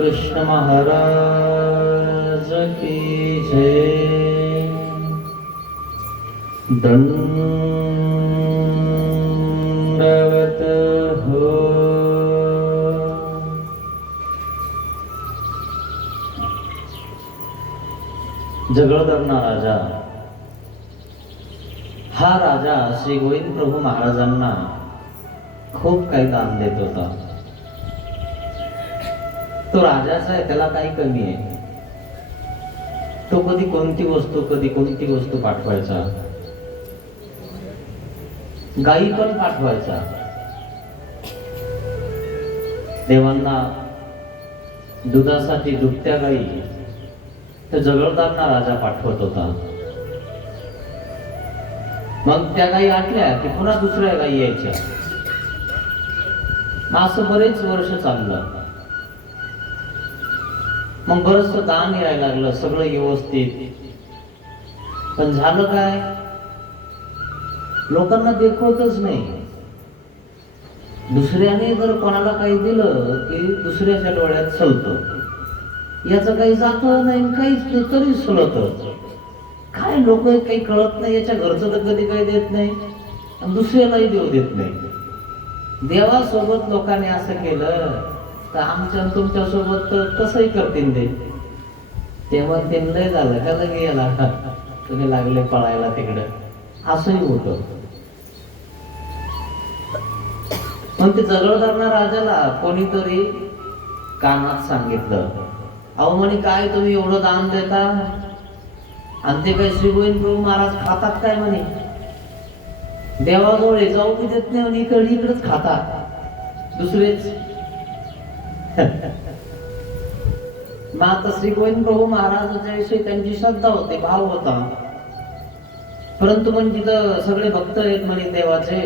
कृष्ण महाराज की जय। दंडवत हो। जगळदरना राजा हा राजा श्री गोविंद प्रभू महाराजांना खूप काही दान देत होता। तो राजाचा आहे, त्याला काही कमी आहे। तो कधी कोणती वस्तू पाठवायचा, गायी पण पाठवायचा। देवांना दुधासाठी दुभत्या गायी तर जगळदारना राजा पाठवत होता। मग त्या गायी आटल्या की पुन्हा दुसऱ्या गायी यायच्या। असं बरेच वर्ष चाललं। मग बरंचसं दान यायला लागलं, सगळं व्यवस्थित। पण झालं काय, लोकांना देखवतच नाही। दुसऱ्याने जर कोणाला काही दिलं की दुसऱ्याच्या डोळ्यात सलतं, याचं काही जातं नाही, काहीच तरी सलतं। काय लोक काही कळत नाही, याच्या घरचं तर कधी काही देत नाही आणि दुसऱ्यालाही देऊ देत नाही। देवासोबत लोकांनी असं केलं तर आमच्या तुमच्या सोबत तर तसंही करतील ते। तेव्हा ते लय झालं का लगे याला तुम्ही लागले पळायला तिकडं, असंही होतं। मग ते जगळदारना राजाला कोणीतरी कानात सांगितलं, अहो म्हणे काय तुम्ही एवढं दान देता आणि ते काही श्री गोविंद प्रभू महाराज खातात काय म्हणे, देवाजवळ जाऊ बी देत नाही आणि इकडेच खातात दुसरेच। मग आता श्री गोविंद प्रभू महाराजांच्या विषयी त्यांची श्रद्धा होते, भाव होता। परंतु म्हणजे तिथं सगळे भक्त आहेत म्हणे देवाचे,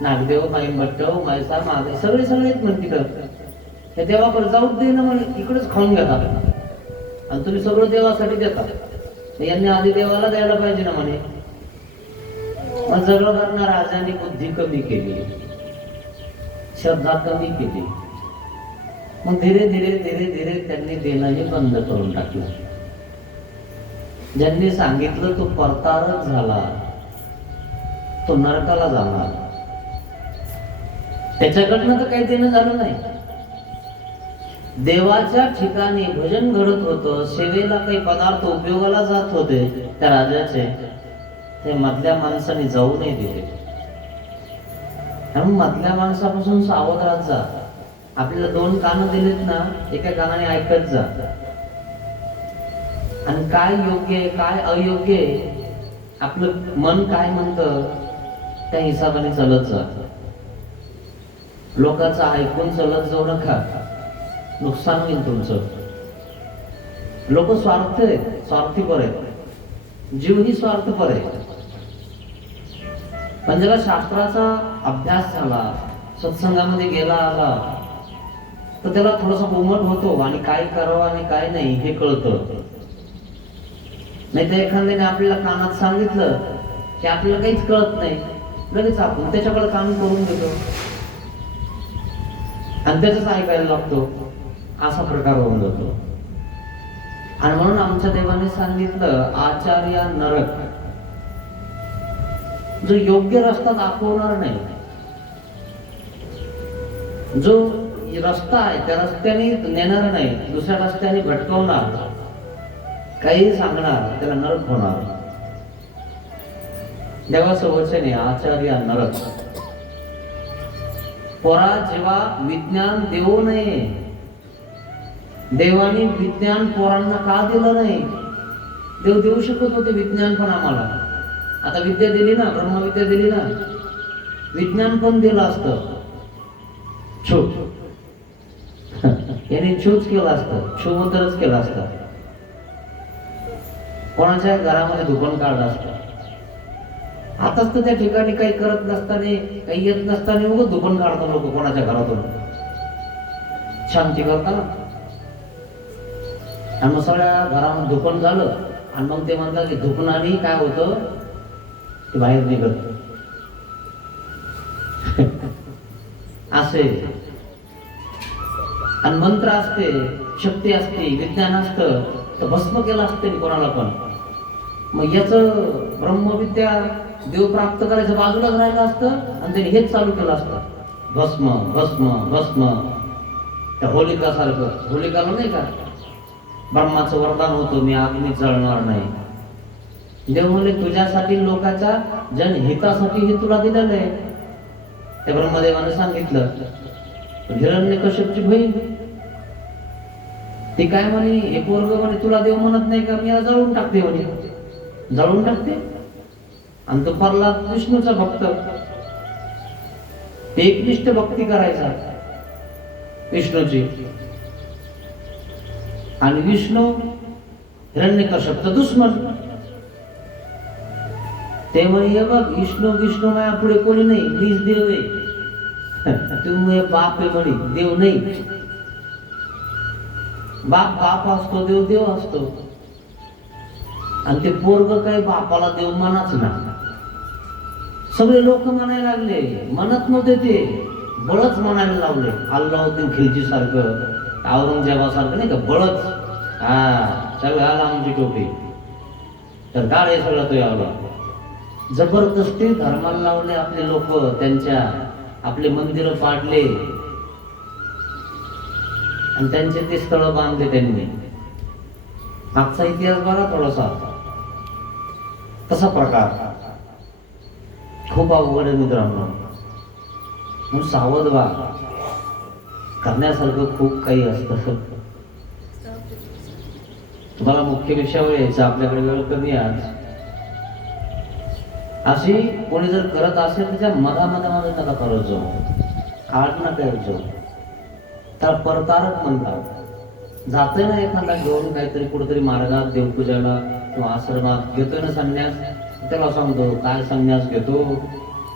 नागदेव, माईंभट्टव, मायसा, मागे सगळे आहेत म्हणे तिथं। ते देवाकडे जाऊच दे ना म्हणे, इकडेच खाऊन घेतात आणि तुम्ही सगळं देवासाठी देता, यांनी आधी देवाला द्यायला पाहिजे ना म्हणे। मग जगळदारना राजाने बुद्धी कमी केली, श्रद्धा कमी केली। मग धीरे धीरे त्यांनी देणंही बंद करून टाकलं। ज्यांनी सांगितलं तो परतारच झाला, तो नरकाला जाणार, त्याच्याकडनं तर काही देणं झालं नाही। देवाच्या ठिकाणी भजन घडत होतं, सेवेला काही पदार्थ उपयोगाला जात होते त्या राजाचे, ते मधल्या माणसाने जाऊ नाही दिले। म्हणून मधल्या माणसापासून सावध राहत जा। आपल्याला दोन कान दिलेत ना, एका कानाने ऐकत जा आणि काय योग्य आहे काय अयोग्य आहे, आपलं मन काय म्हणतं त्या हिसाबाने चलत जा। लोकांचं ऐकून चलत जाऊ नका, नुकसान होईल तुमचं। लोक स्वार्थीपर आहेत, जीवही स्वार्थपर आहे। पण जेव्हा शास्त्राचा अभ्यास झाला, सत्संगामध्ये गेला आला, तर त्याला थोडासा कोमट होतो आणि काय करावं आणि काय नाही हे कळतं। नाही तर एखाद्याने आपल्याला कानात सांगितलं की आपल्याला काहीच कळत नाही, लगेच आपण त्याच्याकडे कान करून घेतो आणि त्याच ऐकायला लागतो, असा प्रकार होऊन जातो। आणि म्हणून आमच्या देवाने सांगितलं, आचार्य नरक, जो योग्य रस्ता दाखवणार नाही, जो रस्ता आहे त्या रस्त्याने नेणार नाही, दुसऱ्या रस्त्याने भटकवणार, काही सांगणार, त्याला नरक होणार। देवाचं वचन आहे, आचार्य नरक। पोरा जेव्हा विज्ञान देऊ नये, देवाने विज्ञान पोरांना का दिलं नाही? देव देऊ शकत होते विज्ञान पण आम्हाला। आता विद्या दिली ना, ब्रह्मविद्या दिली ना, विज्ञान पण दिलं असतं। याने छूच केलं असतं, छूमंतरच केलं असतं, कोणाच्या घरामध्ये धुपण काढलं असतं। आताच तर त्या ठिकाणी काही करत नसताना, काही येत नसताना उगाच धुपण काढतात लोक कोणाच्या घरातून, शांती करताना। आणि मग सगळ्या घरामध्ये धुपण झालं आणि मग ते म्हणतात की धुपणाने काय होतं ते बाहेर निघत असे। आणि मंत्र असते, शक्ती असते, विज्ञान असतं, तर भस्म केलं असते कोणाला पण. मग याचं ब्रह्मविद्या देव प्राप्त करायचं बाजूलाच राहिलं असतं आणि त्याने हेच चालू केलं असतं, भस्म भस्म भस्म. त्या होलिका सारखं, होलिकाला नाही का ब्रह्माचं वरदान होतं, मी अग्नी जळणार नाही. देव म्हणले तुझ्यासाठी, लोकांच्या जनहितासाठी हे तुला दिलेलं आहे. त्या ब्रह्मदेवाने सांगितलं. हिरण्यकश्यपची बहीण ती काय म्हणे, हे पोरग म्हणे तुला देव म्हणत नाही का, मी याला जळून टाकते म्हणे, जळून टाकते. आणि तो प्रल्हाद विष्णूचा भक्त, एकनिष्ठ भक्ती करायचा विष्णूची. आणि विष्णू हिरण्यकश्यपचा दुश्मन. ते म्हणे बघ विष्णू विष्णू माझ्या पुढे कोणी नाही, मीच देव आहे. तुम्ही बाप आहे म्हणे, देव नाही. बाप बाप असतो, देव देव असतो. आणि ते पोरग काय बापाला देव म्हणाच ना. सगळे लोक म्हणायला लागले, म्हणत नव्हते ते, बळच म्हणायला लावले. अल्लाउद्दीन खिलजी सारखं, औरंगजेबासारखं नाही का, बळच. हा सगळं आला आमची टोपी, तर गाड हे सगळं तो यावला. जबरदस्ती धर्माला लावले आपले लोक, त्यांच्या आपले मंदिर पाडले आणि त्यांचे ते स्थळ बांधले त्यांनी. मागचा इतिहास बघा थोडासा, तसा प्रकार खूप अवघड आहे मित्रांनो. म्हणून सावध व्हा, करण्यासारखं खूप काही असतं. तुम्हाला मुख्य विषयावर यायचं, आपल्याकडे वेळ कमी आहे. अशी कोणी जर करत असेल त्याच्या मधामध्ये नका करत जाऊ, आठ नका येत जाऊ. त्याला परतारक म्हणतात. जातोय ना एखादा घेऊन काहीतरी कुठेतरी मार्गात, देवपूजाला किंवा आश्रमात घेतोय ना संन्यास, त्याला सांगतो काय संन्यास घेतो,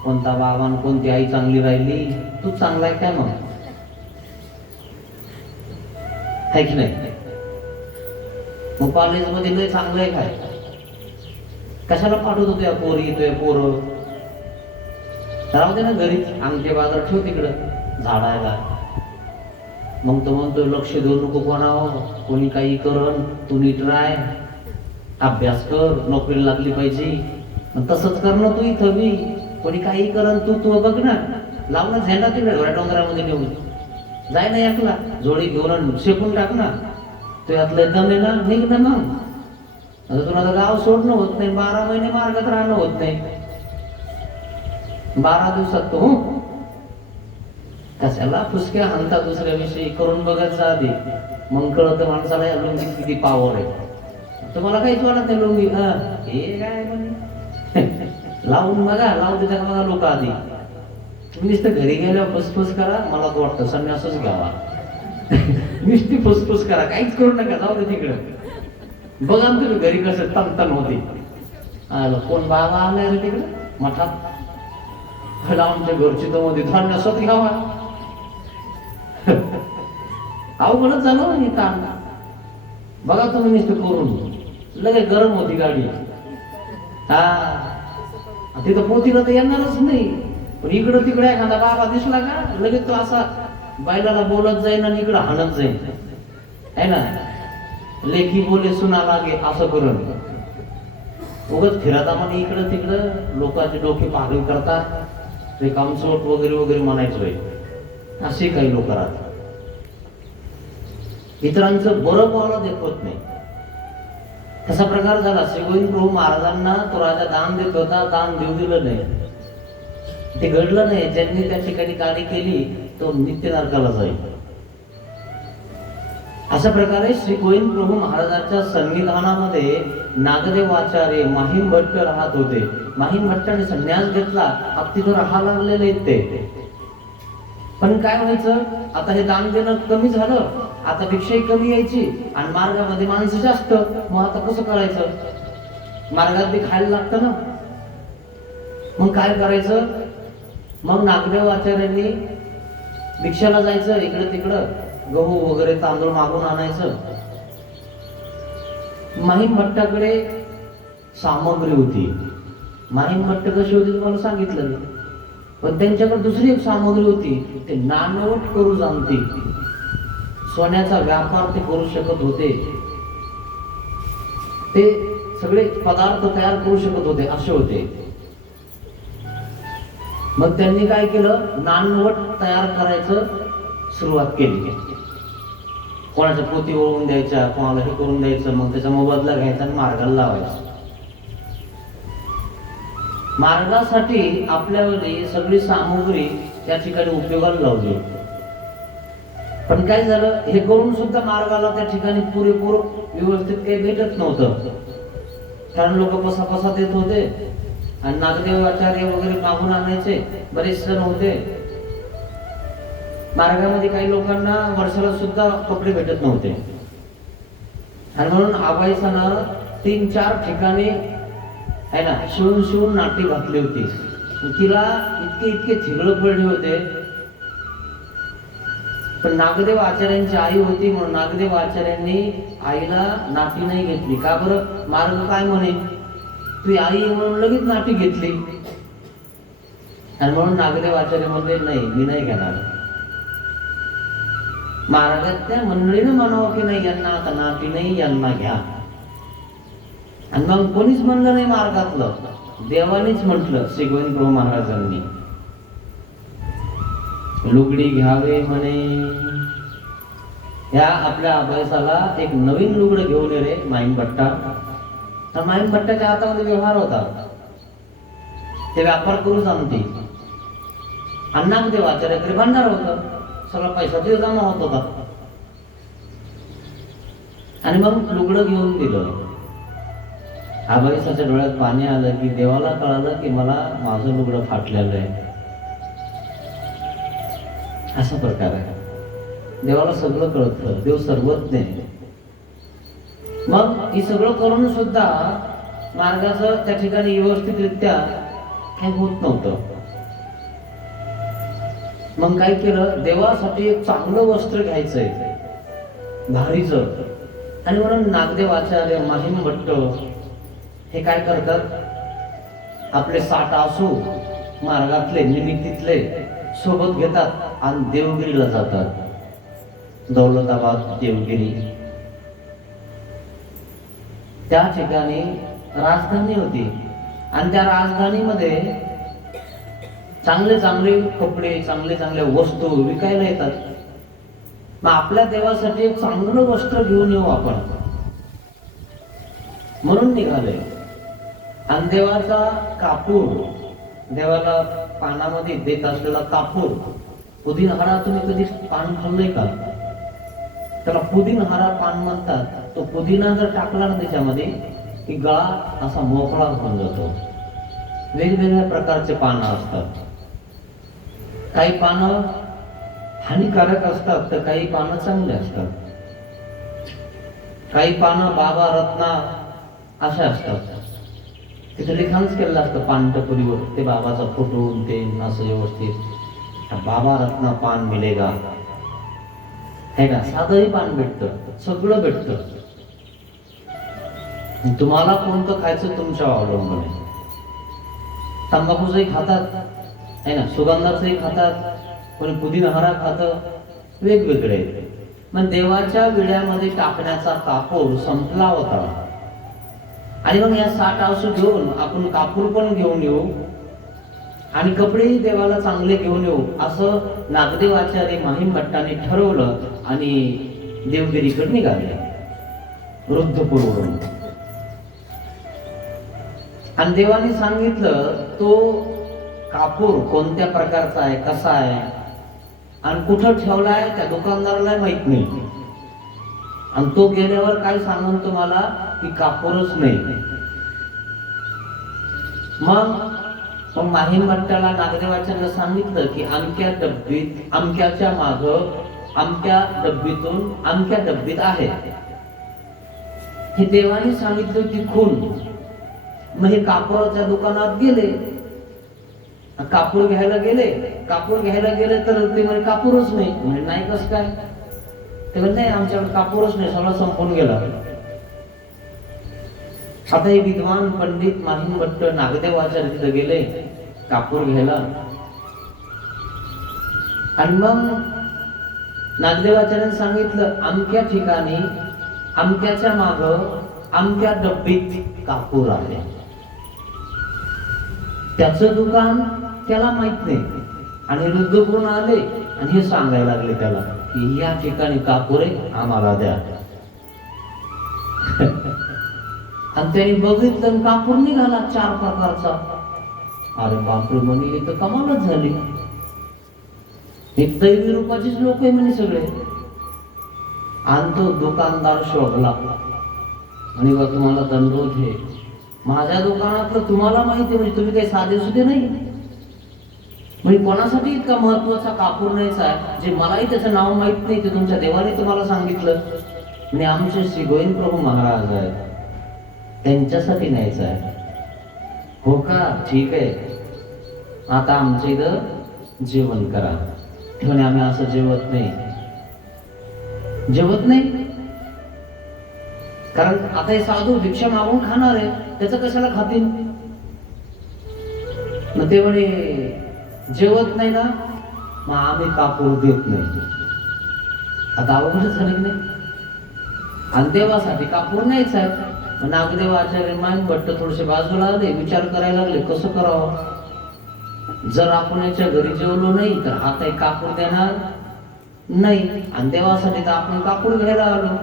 कोणता बाबा कोणती आई चांगली राहिली, तू चांगला आहे काय मग, आहे की नाही. मग कॉलेजमध्ये लय चांगलं आहे काय, कशाला पाठवत होतो या पोरी, तो पोरं राहू दे ना घरी, आमचे बाजार ठेव तिकडं झाडायला. मग तो म्हणतो लक्ष देऊ नको कोणावर, कोणी काही करण, तू नीट राय, अभ्यास कर, नोकरीला लागली पाहिजे. मग तसंच कर ना तू इथं बी, कोणी काही करण, तू बघ ना, लाव ना झेंडा तिकडे घरा डोंगरामध्ये नेऊन, जाय ना एकला जोडी घेऊन शेकून टाक ना, तो यातलं दम आहे ना, निघ ना. मग आता तुला तर गाव सोडणं होत नाही, 12 महिने मार्गात राहणं होत नाही, 12 दिवसात तो कशाला फुसक्या हाणता दुसऱ्याविषयी करून बघायचं आधी, मग कळतं माणसाला या लुंगीत किती पावर आहे. तुम्हाला काहीच वाटत नाही लुंगी, हे काय म्हणे लावून बघा, लावून देता बघा लोक आधी. तुम्ही नुसतं घरी गेल्यावर फुसफुस करा, मला तर वाटतं संन्यासच घ्यावा. नुसती फुसफुस करा, काहीच करू नका, जाऊ दे तिकडं. बघा ना तुम्ही घरी कसं तन होती. कोण बाबा आलाय रे तिकडे मठात, आमच्या घरची तर मध्ये संन्यासात घ्यावा. अवघडच झालं नाही काम. बघा तुम्ही नुसतं करून, लगेच गरम होती गाडी. हा तिथं पोतीला तर येणारच नाही, पण इकडं तिकडे एखादा बाबा दिसला का लगेच तो असा बैलाला बोलत जाईल आणि इकडं हाणत जाईल, है ना. लेखी बोले सुना लागे असं करून उगत फिरता म्हणे इकडं तिकडं, लोकांचे डोके पागल करतात, ते कामचोट वगैरे वगैरे म्हणायचोय. असे काही लोक राहतात, इतरांचं बरं पावलं देखवत नाही. तसा प्रकार झाला. श्रीगोविंद प्रभू महाराजांना तो राजा दान देत होता, दान देऊ दिलं नाही, ते घडलं नाही. ज्यांनी त्या ठिकाणी गाडी केली तो नित्य नरकाला जाईल. अशा प्रकारे श्री गोविंद प्रभू महाराजांच्या संविधानामध्ये नागदेव आचार्य माहीम भट्ट राहत होते. माहीम भट्टाने संन्यास घेतला, अब तिथं राहा लागलेले ते. पण काय व्हायचं, आता हे दान देणं कमी झालं, आता भिक्षाही कमी यायची आणि मार्गामध्ये माणसं जास्त. मग आता कसं करायचं, मार्गात बी खायला लागतं ना. मग काय करायचं, मग नागदेव आचार्यांनी भिक्षाला जायचं, इकडे तिकडं गहू वगैरे तांदूळ मागून आणायचं. माहीम भट्टाकडे सामग्री होती. माहीम भट्ट कशी होती तुम्हाला सांगितलं, पण त्यांच्याकडे दुसरी एक सामग्री होती, ते नानवट करू जाणती. सोन्याचा व्यापार ते करू शकत होते, ते सगळे पदार्थ तयार करू शकत होते, असे होते. मग त्यांनी काय केलं, नानवट तयार करायचं सुरुवात केली. कोणाच्या पोती ओळून द्यायच्या, कोणाला हे करून द्यायचं, मग त्याचा मोबदला घ्यायचा आणि मार्गाला लावायचा. मार्गासाठी आपल्याकडे सगळी सामुग्री त्या ठिकाणी उपयोगाला लावली. पण काय झालं, हे करून सुद्धा मार्गाला त्या ठिकाणी पुरेपूर व्यवस्थित काही भेटत नव्हतं. कारण लोक पसा देत होते आणि नागदेव आचार्य वगैरे मागून आणायचे, बरेच सण होते. मार्गामध्ये काही लोकांना वर्षाला सुद्धा कपडे भेटत नव्हते आणि म्हणून आबाईसानं 3-4 ठिकाणी आहे ना शिवून नाटी घातली होती. तिला इतके थिगळ पडले होते. पण नागदेव आचार्यांची आई होती म्हणून नागदेव आचार्यांनी आईला नाटी नाही घेतली. का बरं, मार्ग काय म्हणे, तू आई म्हणून लगेच नाटी घेतली. आणि म्हणून नागदेव आचार्य म्हणले, नाही मी नाही घेणार. मार्गात त्या मंडळीनं म्हणावं की नाही, यांना आता नाटी नाही, यांना घ्या. आणि मग कोणीच म्हणलं नाही मार्गातलं, देवानीच म्हटलं श्री गोविंद प्रभू महाराजांनी, लुगडी घ्यावे म्हणे. ह्या आपल्या अभ्यासाला एक नवीन लुगडं घेऊन ये रे माईमभट्टा. तर माईमभट्टाच्या हातामध्ये व्यवहार होता, ते व्यापार करू सांगते. नागदेव आचार्याकडे भांडार होतं, सगळा पैसा तिथे जमा होत होता. आणि मग लुगडं घेऊन दिलं. अभयसाच्या डोळ्यात पाणी आलं की देवाला कळालं की मला माझं लुगडं फाटलेलं आहे. असा प्रकार आहे. देवाला सगळं कळतं, देव सर्वज्ञ आहे. मग हे सगळं करून सुद्धा मार्गाचं त्या ठिकाणी व्यवस्थितरित्या काही होत नव्हतं. मग काय केलं, देवासाठी एक चांगलं वस्त्र घ्यायचंय भारीचं. आणि म्हणून नागदेव आचार्य माहिमभट्ट हे काय करतात, आपले 60 आसू मार्गातले निमित्तीतले सोबत घेतात आणि देवगिरीला जातात. दौलताबाद देवगिरी त्या ठिकाणी राजधानी होती. आणि त्या राजधानीमध्ये चांगले कपडे, चांगल्या वस्तू विकायला येतात. मग आपल्या देवासाठी एक चांगलं वस्त्र घेऊन येऊ आपण म्हणून निघाले. आणि देवाचा कापूर, देवाला पानामध्ये देत असलेला कापूर, पुदिनहारा, तुम्ही कधी पान खाल्लंय का? त्याला पुदिनहारा पान म्हणतात. तो पुदिना जर टाकला ना त्याच्यामध्ये की गळा असा मोकळा होऊन जातो. वेगवेगळ्या प्रकारचे पानं असतात. काही पानं हानिकारक असतात तर काही पानं चांगले असतात. काही पानं बाबा रत्ना असे असतात. तिथे लिखाणच केलेलं असतं पानटपरीवर, ते बाबाचा फोटो ते असं व्यवस्थित, बाबा रत्ना पान मिलेगा, हे का. साधंही पान भेटतं, सगळं भेटतं. तुम्हाला कोणतं खायचं तुमच्या अवलंबून आहे. तंबाखूचंही खातात है ना, सुगंधाचंही खातात, कोणी पुदिनहारा खातं, वेगवेगळे. मग देवाच्या विड्यामध्ये टाकण्याचा कापूर संपला होता. आणि मग या 60 आसू घेऊन आपण कापूर पण घेऊन येऊ आणि कपडेही देवाला चांगले घेऊन येऊ असं नागदेव आचार्य माहिमभट्टाने ठरवलं आणि देवगिरीकडे निघाले रुद्धपूरवरून. आणि देवाने सांगितलं तो कापूर कोणत्या प्रकारचा आहे, कसा आहे आणि कुठं ठेवलाय त्या दुकानदाराला माहित नाही. आणि तो गेल्यावर काय सांगून तुम्हाला की कापूरच नाही. मग माहिमभट्टाला नागदेवाचार्य सांगितलं की अमक्या डब्बीत, अमक्याच्या माग अमक्या डब्बीतून अमक्या डब्बीत आहे. हे देवाने सांगितलं की खून. मग हे कापडाच्या दुकानात गेले, कापूर घ्यायला गेले तर ते म्हणे कापूरच नाही. म्हणजे नाही कसं काय, ते म्हणजे नाही आमच्याकडे कापूरच नाही, सगळं संपून गेला. आता हे विद्वान पंडित माहिमभट्ट नागदेव आचार्य तिथे गेले कापूर घ्यायला. आणि मग नागदेवाचार्यांनी सांगितलं अमक्या ठिकाणी अमक्याच्या माग अमक्या डब्बीत कापूर आले. त्याचं दुकान त्याला माहित नाही आणि रुद्रपूर्ण आले आणि हे सांगायला लागले त्याला की या ठिकाणी कापूर आहे, आम्हाला द्या. आणि त्यांनी बघितलं कापूर निघाला 4 प्रकारचा. अरे बापरे म्हणे हे तर कमालच झाली, एक दैवी रूपाचीच लोक आहे म्हणे सगळे. आणि तो दुकानदार शोधला आणि बा तुम्हाला दंडोत आहे, माझ्या दुकानातलं तुम्हाला माहिती म्हणजे तुम्ही काही साधे सुधे नाही. म्हणजे कोणासाठी इतका महत्वाचा कापूर न्यायचा आहे जे मलाही त्याचं नाव माहित नाही, ते तुमच्या देवाने तुम्हाला सांगितलं आणि आमचे श्री गोविंद प्रभू महाराज आहेत त्यांच्यासाठी न्यायचं आहे. हो का, ठीक आहे, आता आमच्या इथं जेवण करा. ठेवणे आम्ही असं जेवत नाही कारण आता हे साधू भिक्षा मागून खाणार आहे, त्याचं कशाला खातील. मग ते म्हणे जेवत नाही ना, मग आम्ही कापूर देत नाही. आता अवघड झालं की नाही. आणि देवासाठी कापूर न्यायचा आहे. नागदेव आचार्य माईन भट्ट थोडेसे बाजूला आले, विचार करायला लागले कसं करावं. जर आपण याच्या घरी जेवलो नाही तर हा काही कापूर देणार नाही आणि देवासाठी तर आपण कापूर घ्यायला आलो.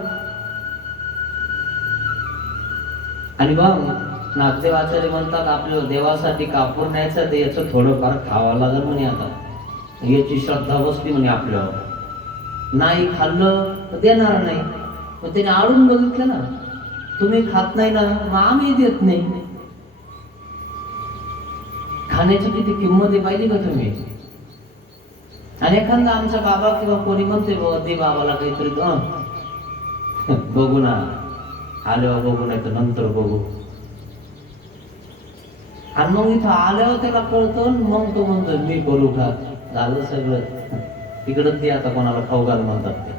आणि मग नागदेव आचार्य म्हणतात आपल्याला देवासाठी कापूर न्यायचं ते याचं थोडंफार खावं लागेल म्हणे. आता याची श्रद्धा बसली म्हणे आपल्यावर, नाही खाल्लं तर देणार नाही. मग त्याने आडून बघितलं ना, तुम्ही खात नाही ना मग आम्ही देत नाही. खाण्याची किती किंमत आहे पाहिजे का तुम्ही. आणि एखादा आमचा बाबा किंवा कोणी म्हणते दे बाबाला काहीतरी, बघू ना आल्यावर बघू नाही तर नंतर बघू. आणि मग इथं आल्यावर त्याला कळतं, मग तो म्हणतो मी करू का, झालं सगळं तिकडं ते आता कोणाला खाऊ घाल म्हणतात ते.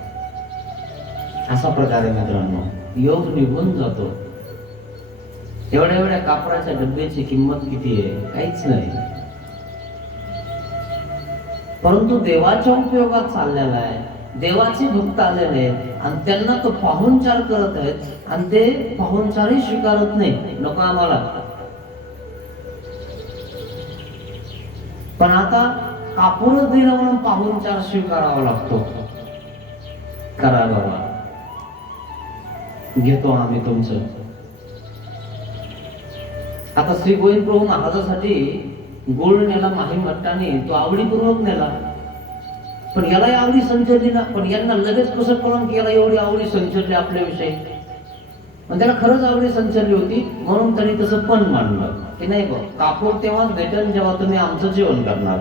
असा प्रकार आहे मित्रांनो, योग निघून जातो. एवढ्या कापडाच्या डब्याची किंमत किती आहे, काहीच नाही. परंतु देवाच्या उपयोगात चाललेला आहे, देवाचे भक्त आलेले आहेत आणि त्यांना तो पाहुणचार करत आहेत आणि ते पाहुणचारही स्वीकारत नाही, नको आम्हाला. पण आता कापूरच दिलं म्हणून पाहुणचार स्वीकारावा लागतो. करा बाबा, घेतो आम्ही तुमचं. आता श्री गोविंद प्रभू महाराजासाठी गोळ नेला माही भट्टाने, तो आवडीपूर्वक नेला. पण याला आवडी संचरली ना, पण यांना लगेच कसं कळून की याला एवढी आवडी संचरली आपल्याविषयी. पण त्याला खरंच आवडी संचरली होती म्हणून त्यांनी तसं पण मांडलं की नाही बघ, कापूर तेव्हाच भेटेल जेव्हा तुम्ही आमचं जेवण करणार.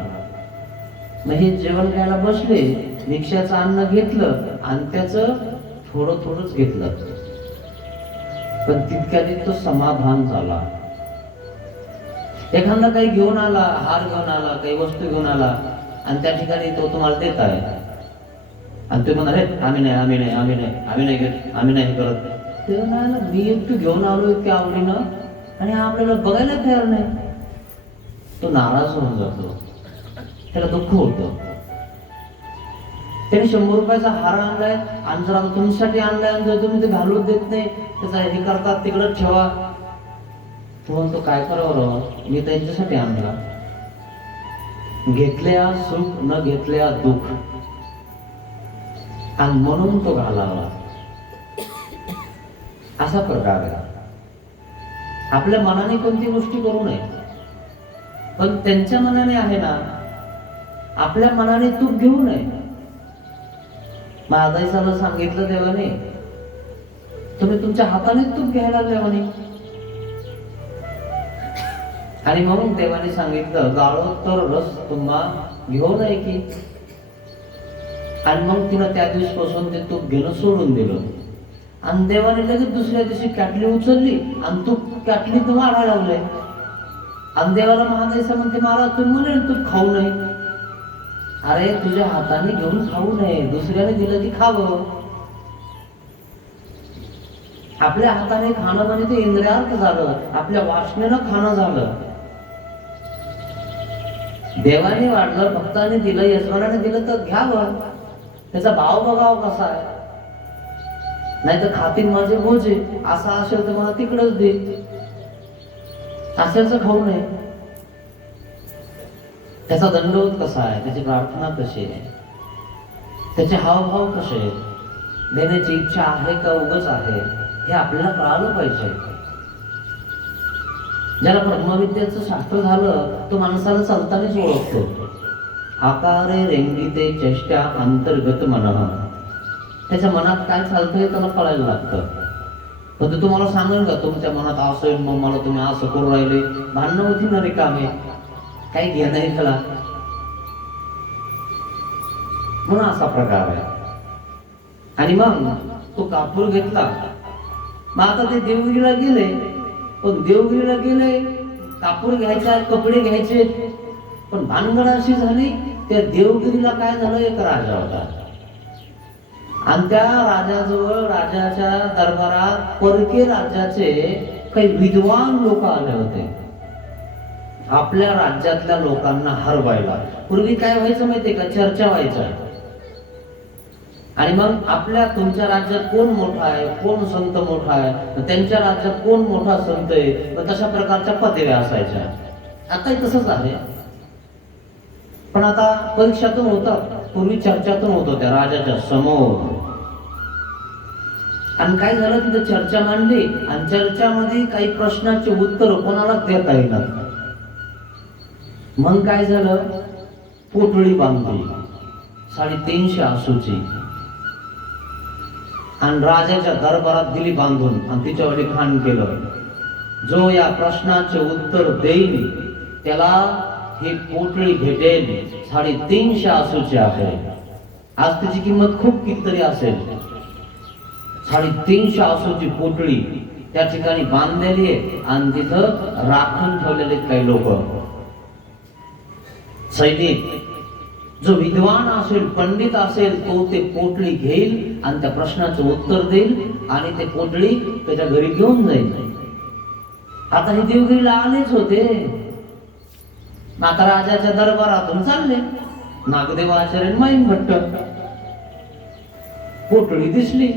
मग हे जेवण घ्यायला बसले, भिक्षाचं अन्न घेतलं आणि त्याचं थोडंच घेतलं, पण तितक्यात तो समाधान झाला. एखादा काही घेऊन आला, हार घेऊन आला, काही वस्तू घेऊन आला आणि त्या ठिकाणी तो तुम्हाला देत आहे आणि तुम्ही म्हणाले आम्ही नाही घेत, आम्ही नाही करत. ते म्हणाला मी एकटू घेऊन आलो इतक्या आवडीनं आणि आपल्याला बघायला तयार नाही. तो नाराज होऊन जातो, त्याला दुःख होतं. त्याने 100 रुपयाचा हार आणलाय आणि जर आता तुमच्यासाठी आणलाय आणि जर तुम्ही ते घालून देत नाही, त्याचा हे करतात तिकडं ठेवा. तो म्हणतो काय करावं, मी त्यांच्यासाठी आणला. घेतल्या सुख न घेतल्या दुःख, आणि म्हणून तो घालावा. असा प्रकार आहे. आपल्या मनाने कोणती गोष्टी करू नये, पण त्यांच्या मनाने आहे ना, आपल्या मनाने तूप घेऊ नये. महादाईसाला सांगितलं देवाने, तुम्ही तुमच्या हाताने तूप घ्यायला लागले म्हणे. आणि म्हणून देवाने सांगितलं गाळोत्तर रस तुम्हा घेऊ नये की. आणि मग तिनं त्या दिवसपासून ते तूप घेणं सोडून दिलं. आणि देवाने लगेच दुसऱ्या दिवशी कॅटली उचलली आणि तूप कॅटलीत वाढायला लागले. आणि देवाला महादेसा म्हणते महाराज तुम्ही म्हणे तूप खाऊ नये. अरे तुझ्या हाताने घेऊन खाऊ नये, दुसऱ्याने दिलं की खावं. आपल्या हाताने खाणं म्हणजे ते इंद्रियार्थ झालं, आपल्या वासनेनं खाणं झालं. देवाने वाढलं, भक्ताने दिलं, यजमानाने दिलं तर घ्यावं. त्याचा भाव बघाव कसा आहे. नाही तर खातील माझे भोजे, असा असेल तर मला तिकडच दे, असेच खाऊ नये. त्याचा दंडवत कसा आहे, त्याची प्रार्थना कशी आहे, त्याचे हावभाव कसे आहेत, देण्याची इच्छा आहे का उगाच आहे, हे आपल्याला कळालं पाहिजे. ज्याला ब्रह्मविद्याचं शास्त्र झालं तो माणसाला चालतानाच ओळखतो. आकारे रेंगिते चेष्टा अंतर्गत मनः. त्याच्या मनात काय चालतंय त्याला कळायला लागतं. पण तुम्हाला सांगेल का तुमच्या मनात असं आहे, मग मला तुम्ही असं करू राहिले, भांडणं होती ना रिकामे, काही घेणं नाही त्याला. म्हणून असा प्रकार आहे. आणि मग तो कापूर घेतला. मग आता ते देवगिरीला गेले. पण देवगिरीला गेले, कापूर घ्यायचा, कपडे घ्यायचे. पण भानगड अशी झाली, त्या देवगिरीला काय झालं, एक राजा होता. आणि त्या राजाजवळ, राजाच्या दरबारात परके राज्याचे काही विद्वान लोक आले होते आपल्या राज्यातल्या लोकांना हरवायला. पूर्वी काय व्हायचं माहितीये का, चर्चा व्हायच्या. आणि मग आपल्या तुमच्या राज्यात कोण मोठा आहे, कोण संत मोठा आहे, त्यांच्या राज्यात कोण मोठा संत आहे, मग तशा प्रकारच्या पदव्या असायच्या. आताही तसंच आहे. पण आता परीक्षातून होतात, पूर्वी चर्चातून होत होत्या राजाच्या समोर. आणि काय झालं, तिथे चर्चा मांडली आणि चर्चामध्ये काही प्रश्नाचे उत्तर कोणाला देता येणार. मग काय झालं, पोटळी बांधली 350 आसूची आणि राजाच्या दरबारात दिली बांधून आणि तिच्यावर लिखाण केलं, जो या प्रश्नाचे उत्तर देईल त्याला ही पोटळी भेटेल, 350 आसूची आहे. आज त्याची किंमत खूप कितीतरी असेल. 350 आसूची पोटळी त्या ठिकाणी बांधलेली आहे आणि तिथं राखून ठेवलेले काही लोक सैनिक. जो विद्वान असेल, पंडित असेल, तो ते पोटळी घेईल आणि त्या प्रश्नाचं उत्तर देईल आणि ते पोटळी त्याच्या घरी घेऊन जाईल. आता हे देवगिरीला आलेच होते. आता राजाच्या दरबारातून चालले नागदेव आचार्य माईम भट्ट. पोटळी दिसली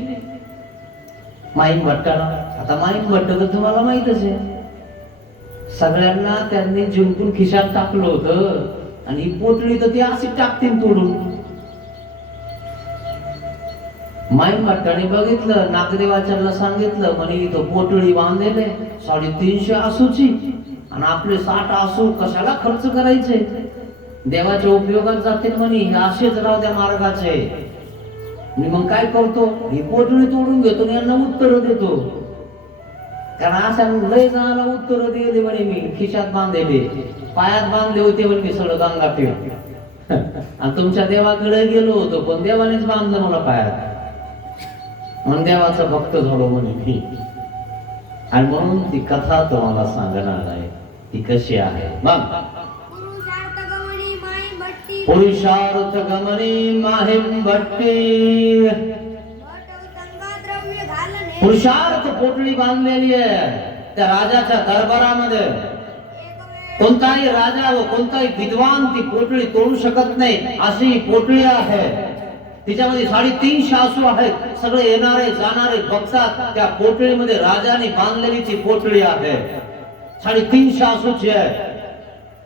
माईम भट्टाला. आता माईम भट्ट तर तुम्हाला माहितच आहे, सगळ्यांना त्यांनी जिंकून खिशात टाकलं होतं आणि ही पोटळी तर ती अशी टाकतील तोडून. माईम भट्टाने बघितलं, नागदेवाचार्याला सांगितलं, म्हणे इथं पोटळी बांधलेले 350 आसूची आणि आपले 60 आसू कशाला खर्च करायचे, देवाच्या उपयोगात जातील म्हणे, असेच राहू द्या मार्गाचे. मी मग काय करतो, ही पोटळी तोडून घेतो आणि यांना उत्तर देतो. कारण अशा लय जणाला उत्तर दिले म्हणे मी, खिशात बांधलेले, पायात बांधले होते म्हणे मी सगळं गंगातीर आणि तुमच्या देवाकडे गेलो होतो पण देवानेच बांधलं मला पायात, म्हणून देवाचा भक्त झालो म्हणे मी. आणि म्हणून ती कथा तुम्हाला सांगणार आहे. ती कशी आहे मग, पुरुषार्थ गमनी माहिम भट्टी. पुरुषार्थ पोटळी बांधलेली आहे त्या राजाच्या दरबारामध्ये. कोणताही राजा व कोणताही विद्वान ती पोटळी तोडू शकत नाही, अशी पोटळी आहे. तिच्यामध्ये 350 आसू आहेत. सगळे येणारे जाणारे बघतात त्या पोटळीमध्ये राजाने बांधलेली ती पोटळी आहे. 350 आसूची आहे.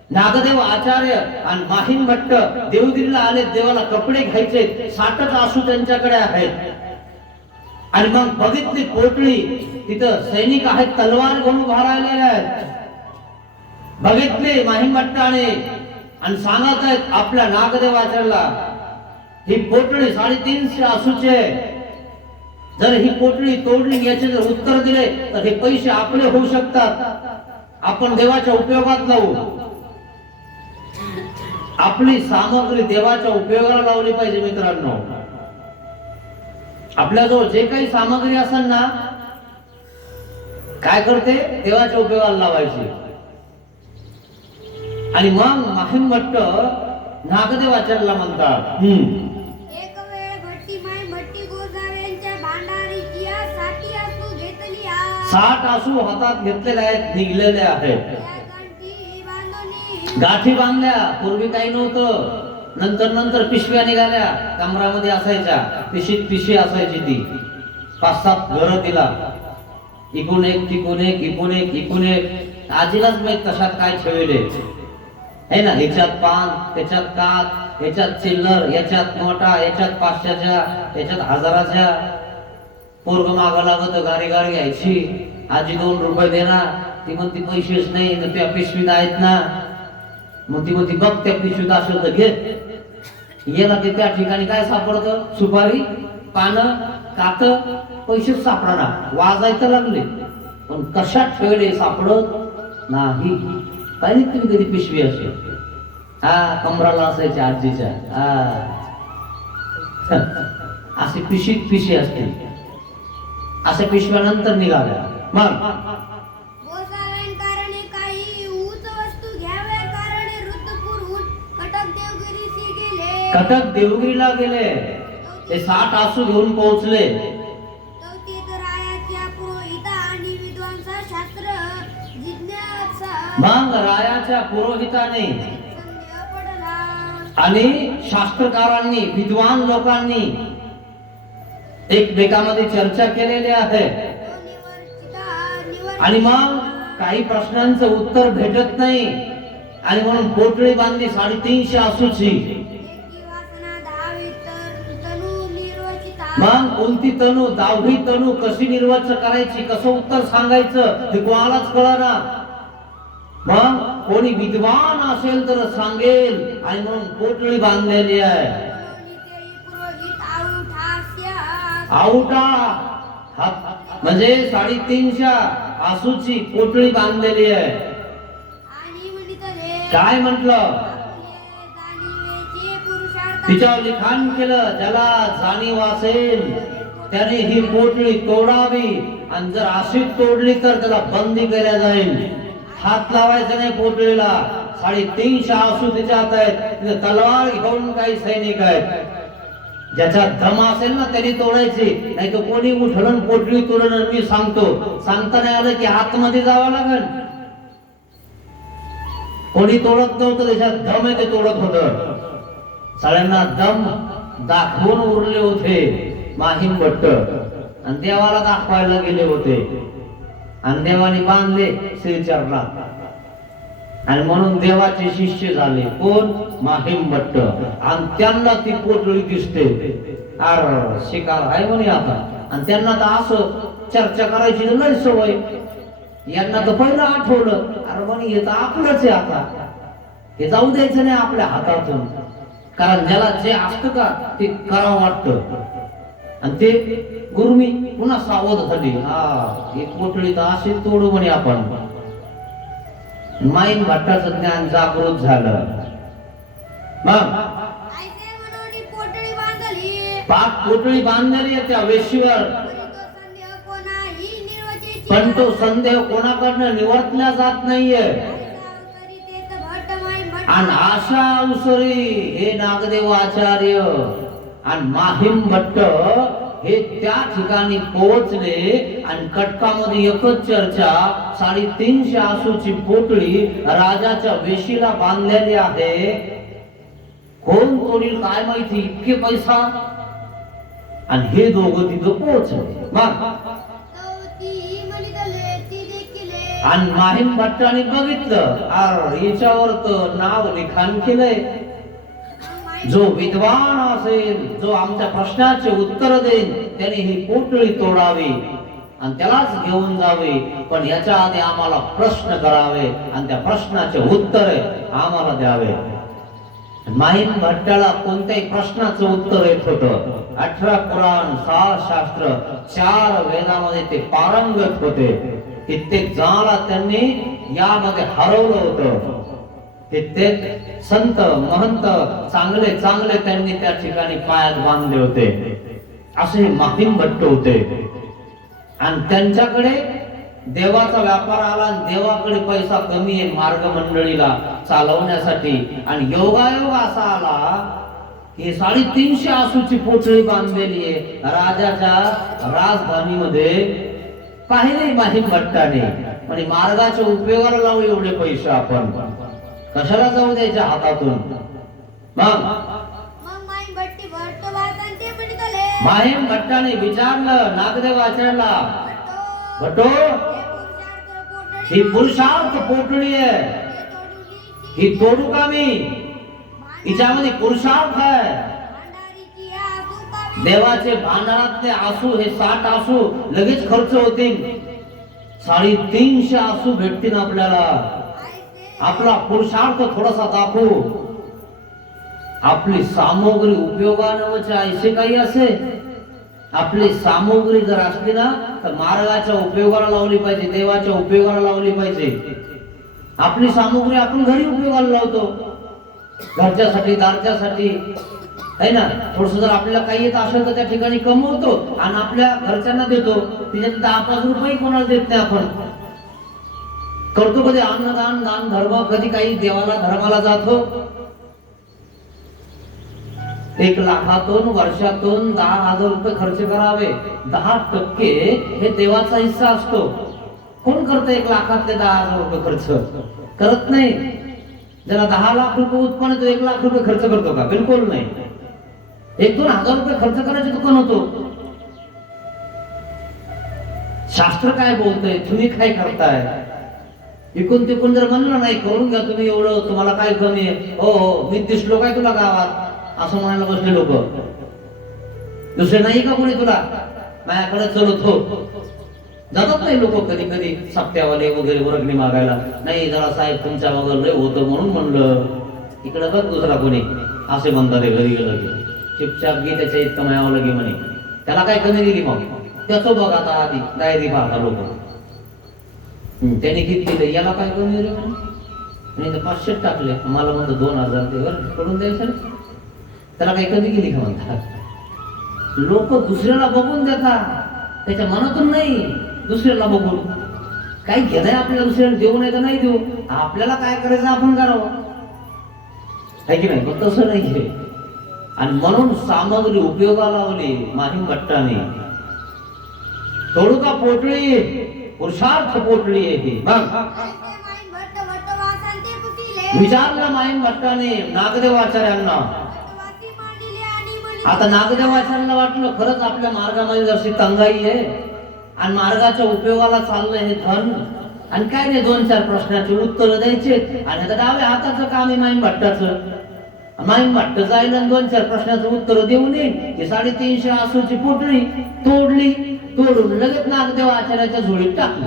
नागदेव आचार्य आणि माहिम भट्ट देवगिरीला आले, देवाला कपडे घ्यायचे, 60 आसू त्यांच्याकडे आहेत. आणि मग बघितली पोटळी, तिथं सैनिक आहेत, तलवार घेऊन उभा राहिलेले आहेत. बघितले माहिम भट्टाने आणि सांगत आहेत आपल्या नागदेव आचार्याला, ही पोटळी 350 आसूची आहे. जर ही पोटळी तोडली, याचे जर उत्तर दिले तर हे पैसे आपले होऊ शकतात, आपण देवाच्या उपयोगात लावू. आपली सामग्री देवाच्या उपयोगाला लावली पाहिजे मित्रांनो. आपल्याजवळ जे काही सामग्री असेल ना, काय करते, देवाच्या उपयोगाला लावायची. आणि मग माहिम भट्ट नागदेवाचार्याला म्हणतात, एक वेळ भट्टी माई भट्टी गोसाव्यांच्या भांडारीची 60 आसू घेतली आहे. 60 आसू हातात घेतलेले आहेत, निघलेले आहेत. त्या गाठी बांधून गाठी बांधल्या. पूर्वी काही नव्हतं, नंतर नंतर पिशव्या निघाल्या, कमरामध्ये असायच्या, पिशीत पिशवी असायची ती. 5-7 घरं तिला, इकून एक तिकून एक, इकून एक इकून एक. आजीलाच माहित कशात काय ठेवले है ना. ह्याच्यात पान, त्याच्यात कात, ह्याच्यात चिल्लर, याच्यात नोटा, याच्यात 500च्या, याच्यात 1000च्या. पोरग मागं लागत, गाडी गाडी घ्यायची. आजी 2 रुपये देणार, ती म्हणती पैसेच नाही, त्या पिशवीत आहेत ना. मग ती म्हणती बघ त्या पिशवीत असेल तर घे. गेला की त्या ठिकाणी काय सापडतं? सुपारी, पानं, कात, पैसेच सापडणार. वाजायचं लागले, पण कशात ठेवले सापडत नाही. पाहिजे तुम्ही कधी पिशवी असेल? हा, कमराला असायच्या आजीच्या. असे पिशवीत पिशवी असते. अशा पिशव्या नंतर निघाल्या. मग गोसाव्यान कारणे काही ऊच वस्तू घ्यावे कारणे ऋतुपूर्वून कटक देवगिरीसी गेले. कटक देवगिरीला गेले. ते 60 आसू घेऊन पोहोचले. चौथीत रायाच्या पुरोहिता आणि विद्वांसा शास्त्र जिज्ञासा मग रायाच्या पुरोहिताने संदेह पडला. आणि शास्त्रकारांनी, विद्वान लोकांनी एकमेकांमध्ये चर्चा केलेली आहे. आणि मग काही प्रश्नांचं उत्तर भेटत नाही, आणि म्हणून पोटळी बांधली 350 आसूची. मग कोणती तनू, 10वी तनू कशी निर्वाच करायची, कसं उत्तर सांगायचं हे कोणालाच कळना. मग कोणी विद्वान असेल तर सांगेल, आणि म्हणून पोटळी बांधलेली आहे. आउटा म्हणजे 350 आसूची पोटळी बांधलेली आहे. काय म्हटलं? तिच्यावर लिखाण केलं, ज्याला जाणीव असेल त्याने ही पोटळी तोडावी, आणि जर अशी तोडली तर त्याला बंदी केल्या जाईल. हात लावायचा नाही पोटळीला. 350 आसू तिच्यात आहेत. तलवार घेऊन काही सैनिक आहेत. ज्याचा दम असेल ना त्यांनी तोडायची, नाही तर कोणी उठलं पोटळी तोडणं. मी सांगतो, सांगता नाही आलं की आतमध्ये जावं लागेल. कोणी तोडत नव्हतं, त्याच्यात दम आहे ते तोडत होतं. सगळ्यांना दम दाखवून उरले होते माहीम भट्ट, आणि देवाला दाखवायला गेले होते. आणि देवाने बांधले श्रीचरणा, आणि म्हणून देवाचे शिष्य झाले. कोण? माहीम भट्ट. आणि त्यांना ती पोटळी दिसते. अर शिकार आहे म्हणे आता. आणि त्यांना तर असं चर्चा करायची नाही सवय. यांना तर पहिलं आठवलं, अरे म्हणे हे तर आपलंच आहे, आता हे जाऊ द्यायचं नाही आपल्या हातातून. कारण ज्याला जे असतं का ते करावं वाटतं. आणि ते गुरुमी पुन्हा सावध झाली. हा, एक पोटळी तर अशी तोडू म्हणे आपण. माईन भट्टाचं ज्ञान जागृत झालं. मग पाक पोटळी बांधलेली आहे त्या वेशीवर, पण तो संदेह कोणाकडनं निवर्तला जात नाहीये. आणि अशा उसरी हे नागदेव आचार्य आणि माहीम भट्ट हे त्या ठिकाणी पोहोचले. आणि कटकामध्ये एकच चर्चा, 350 आसूची पोटळी राजाच्या वेशीला बांधलेली आहे. कोण तोडील काय माहिती, इतके पैसा. आणि हे दोघं तिथं पोहोचले. मग आणि माहीम भट्टाने बघितलं, अरे याच्यावर तर नाव लिखाण केलंय. जो विद्वान असेल, जो आमच्या प्रश्नाचे उत्तर देईल, त्याने ही पोटळी तोडावी आणि त्यालाच घेऊन जावे. पण याच्या आधी आम्हाला प्रश्न करावे आणि त्या प्रश्नाचे उत्तर आम्हाला द्यावे. माहीम भट्टाला कोणत्याही प्रश्नाचं उत्तर येत होतं. 18 पुराण, 6 शास्त्र, 4 वेदामध्ये ते पारंगत होते. कित्येक जणाला त्यांनी यामध्ये हरवलं होतं. कित्येक संत महंत चांगले चांगले त्यांनी त्या ठिकाणी पायात बांधले होते. असे माहीम भट्ट होते. आणि त्यांच्याकडे देवाचा व्यापार आला, आणि देवाकडे पैसा कमी आहे मार्ग मंडळीला चालवण्यासाठी. आणि योगायोग असा आला की 350 आसूची पोटळी बांधलेली आहे राजाच्या राजधानीमध्ये. पाहिले माहीम भट्टाने, म्हणजे मार्गाच्या उपयोगाला लावू एवढे पैसे आपण कशाला जाऊ द्यायच्या हातातून. मग मग माई भट्टी भट्टवासन ते म्हणतले माहीम भट्टाने विचारलं नागदेवाचार्याला, भट्टो भट्टो हे ही पुरुषार्थ पुरुषार्थ पोटडी पोटळी आहे, हे तोडून ही तोडू का मी? हिच्यामध्ये पुरुषार्थ आहे. भांडारीची या आसू कावे देवाचे भांडारातले आसू हे 60 आसू लगेच खर्च होतील. 350 आसू भेटतील आपल्याला. आयसे आपला पुरुषार्थ थोडासा दाखवू. आपली सामग्री उपयोगानवचे ऐसे काही असे, आपली सामग्री जर असली ना तर मार्गाच्या उपयोगाला लावली पाहिजे, देवाच्या उपयोगाला लावली पाहिजे. आपली सामग्री आपण घरी उपयोगाला लावतो, घरच्यासाठी दारच्यासाठी आहे ना. थोडस जर आपल्याला काही येत असेल तर त्या ठिकाणी कमवतो आणि आपल्या घरच्यांना देतो. तिच्यात 10-5 रुपये कोणाला देत नाही. आपण करतो कधी अन्नदान, दान धर्म, कधी काही देवाला धर्माला जातो. 1 लाखातून वर्षातून 10,000 रुपये खर्च करावे. 10% हे देवाचा हिस्सा असतो. कोण करतं 1 लाखातले 10,000 रुपये खर्च? करत नाही. ज्याला 10 लाख रुपये उत्पन्न तो 1 लाख रुपये खर्च करतो का? बिलकुल नाही. 1-2 हजार रुपये खर्च करायचे दुकान होतो. शास्त्र काय बोलतंय, तुम्ही काय करताय? इकून तिकून जर म्हणलं नाही करून घ्या तुम्ही, एवढं तुम्हाला काय कमी आहे, हो हो मी दिसलो काय तुला गावात, असं म्हणायला बसले लोक. दुसरे नाही का कोणी तुला? माझ्याकडे चलत हो. जातात नाही लोक कधी कधी सप्त्यावाले वगैरे वर्गणी मागायला. नाही जरा साहेब तुमच्या वगैरे लय होतं म्हणून म्हणलं. इकडे बघ दुसरा कोणी असे म्हणतात घरी गेलं की चुपचाप घे त्याच्या इतकं मायावं लगे म्हणे. त्याला काय कमी दिली मग त्याचं बघ आता आधी डायरी पाहता लोक. त्याने किती दिलं, याला काय कमी रे म्हणे. 500 टाकले, मला म्हणतो 2,000 ते बरं पडून द्यायचं. त्याला काही कमी गेली का म्हणतात. लोक दुसऱ्याला बघून देतात, त्याच्या मनातून नाही. दुसऱ्याला बघून काही घेणं आपल्याला, दुसऱ्याला देऊ नाही तर नाही देऊ, आपल्याला काय करायचं आपण करावं, आहे की नाही? पण तसं नाही. आणि म्हणून सामग्री उपयोगाला लावली माहीम भट्टाने. तोडू का पोटळी? पुरुषार्थ पोटळी आहे ती. बघ आयसे माई भट्ट भट्टवासन ते पुतिले विचारलं माहीम भट्टाने नागदेवाचार्यांना. भट्टवासी मांडिले आणि म्हणे आता नागदेवाचार्यांना वाटलं खरंच आपल्या मार्गामध्ये जशी तंगाई आहे आणि मार्गाच्या उपयोगाला चाललंय हे धन, आणि काय नाही 2-4 प्रश्नाचे उत्तर द्यायचे. आणि आता डाव्या हाताचं काम आहे माहीम भट्टाचं. माहीम भट्ट जाईल आणि 2-4 प्रश्नाचं उत्तर देऊन येईल. की 350 आसूची पोटळी तोडली, तोडून लगेच नागदेवाचार्याच्या झोळीत टाकली.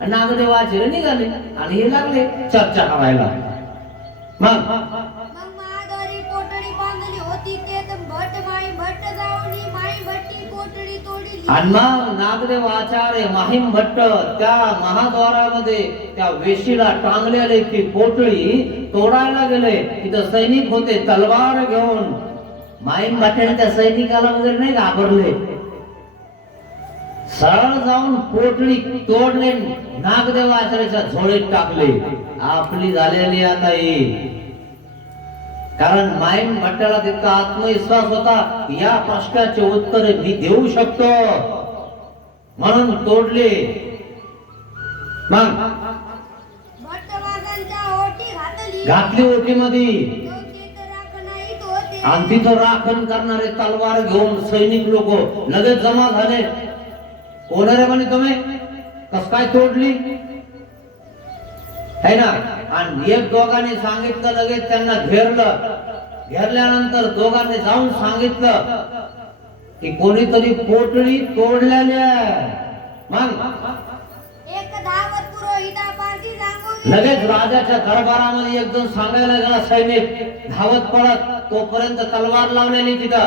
आणि नागदेवाचार्य निघाले आणि हे लागले चर्चा करायला. मग मग महाद्वारी पोटडी बांधली होती ते भट माई भट्ट जाऊनी माई भट्टी पोटडी तोडली. आणि मग नागदेवाचार्य माहीम भट्ट त्या महाद्वारामध्ये त्या वेशीला टांगलेले ती पोटळी तोडायला गेले. तिथं सैनिक होते तलवार घेऊन. माहीम भट्टाने त्या सैनिकाला वगैरे नाही घाबरले, सरळ जाऊन पोटळी तोडले, नागदेवाचार्याच्या झोळीत टाकले. आपली झालेली आता ही. कारण माहीम भट्टाला तितका आत्मविश्वास होता, या प्रश्नाचे उत्तर मी देऊ शकतो, म्हणून तोडले. मग भट्टवासांच्या ओटी घातली ओटीमध्ये. तो चेत राखणाईत होते. आणि तिथं राखण करणारे तलवार घेऊन सैनिक लोक लगेच जमा झाले. कोण रे म्हणे तुम्ही, कस काय तोडली है ना? आणि 1-2घांनी सांगितलं, लगेच त्यांना घेरलं. घेरल्यानंतर 2घांनी जाऊन सांगितलं की कोणीतरी पोटळी तोडलेली आहे. मग एक धावत पुरोहितापाशी सांगून लगेच राजाच्या दरबारामध्ये एक जण सांगायला गेला, सैनिक धावत पडत. तोपर्यंत तलवार लावलेली तिथं,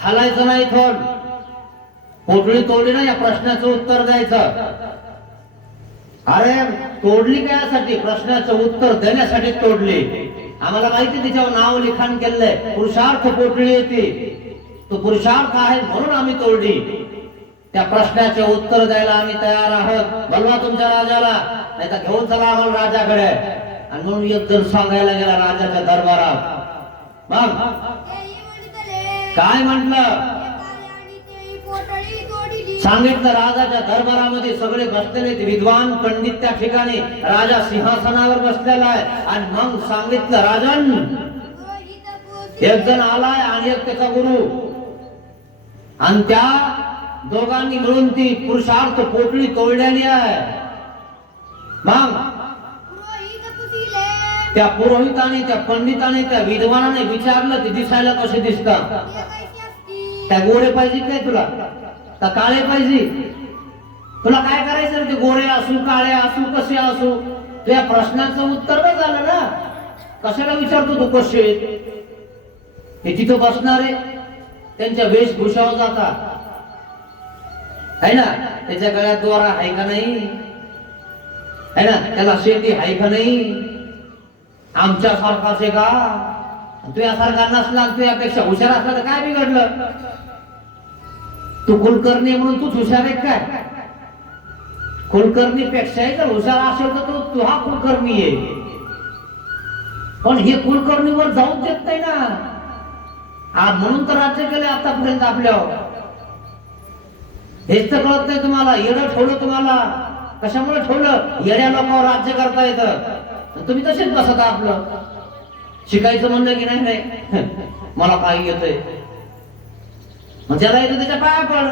हालायचं नाही थोड. पोटळी तोडली ना, या प्रश्नाचं उत्तर द्यायचं. अरे तोडली कशासाठी? प्रश्नाचं उत्तर देण्यासाठी तोडली. आम्हाला माहिती तिच्यावर नाव लिखाण केलंय, पुरुषार्थ पोटळी येते, तो पुरुषार्थ आहे म्हणून आम्ही तोडली. त्या प्रश्नाचे उत्तर द्यायला आम्ही तयार आहोत. बोलवा तुमच्या राजाला, नाही तर घेऊन चला आम्हाला राजाकडे. आणि म्हणून एक जण सांगायला गेला राजाच्या दरबारात. मग तेही म्हणतले काय म्हटलं? एकाने आणि तेही पोटळी तोडली. सांगितलं. राजाच्या दरबारामध्ये सगळे बसलेले विद्वान पंडित त्या ठिकाणी, राजा सिंहासनावर बसलेला आहे. आणि मग सांगितलं, राजन पुरोहित एक जण आलाय आणि एक त्याचा गुरु, आणि त्या दोघांनी मिळून ती पुरुषार्थ पोटली तोडलेली आहे. मग पुरोहित पुसिले त्या पुरोहिताने, त्या पंडिताने, त्या विद्वानाने विचारलं ते दिसायला कसे दिसतात? ते कैसे असती त्या गोरे पाहिजे काय तुला, का काळे पाहिजे? तुला काय करायचं? ते गोरे असू, काळे असू, कसे असू? तुझ्या प्रश्नाचं उत्तर नाही झालं ना. कशाला विचारतो तू कसे? हे तिथं बसणारे त्यांच्या वेशभूषावर जातात, है ना? त्याच्या गळ्यात दोरा आहे का नाही, है ना? त्याला शेती आहे का नाही? आमच्या सारखाच आहे का? तुझ्यासारखा नसला, तुझ्यापेक्षा हुशार असला तर काय बिघडलं? तू कुलकर्णी म्हणून तूच हुशार आहे काय? कुलकर्णी पेक्षाही जर हुशार असेल तर तू हा कुलकर्णी आहे. पण हे कुलकर्णीवर जाऊच देत नाही ना. आज म्हणून तर राज्य केले आतापर्यंत आपल्यावर. हेच तर कळत नाही तुम्हाला. येडं ठेवलं तुम्हाला. कशामुळे ठेवलं? येड्या लोकांवर राज्य करता येतं. तुम्ही तसेच बसत आपलं. शिकायचं म्हणलं की नाही मला काही येतंय, मग ज्याला येतं त्याच्या पाया पड,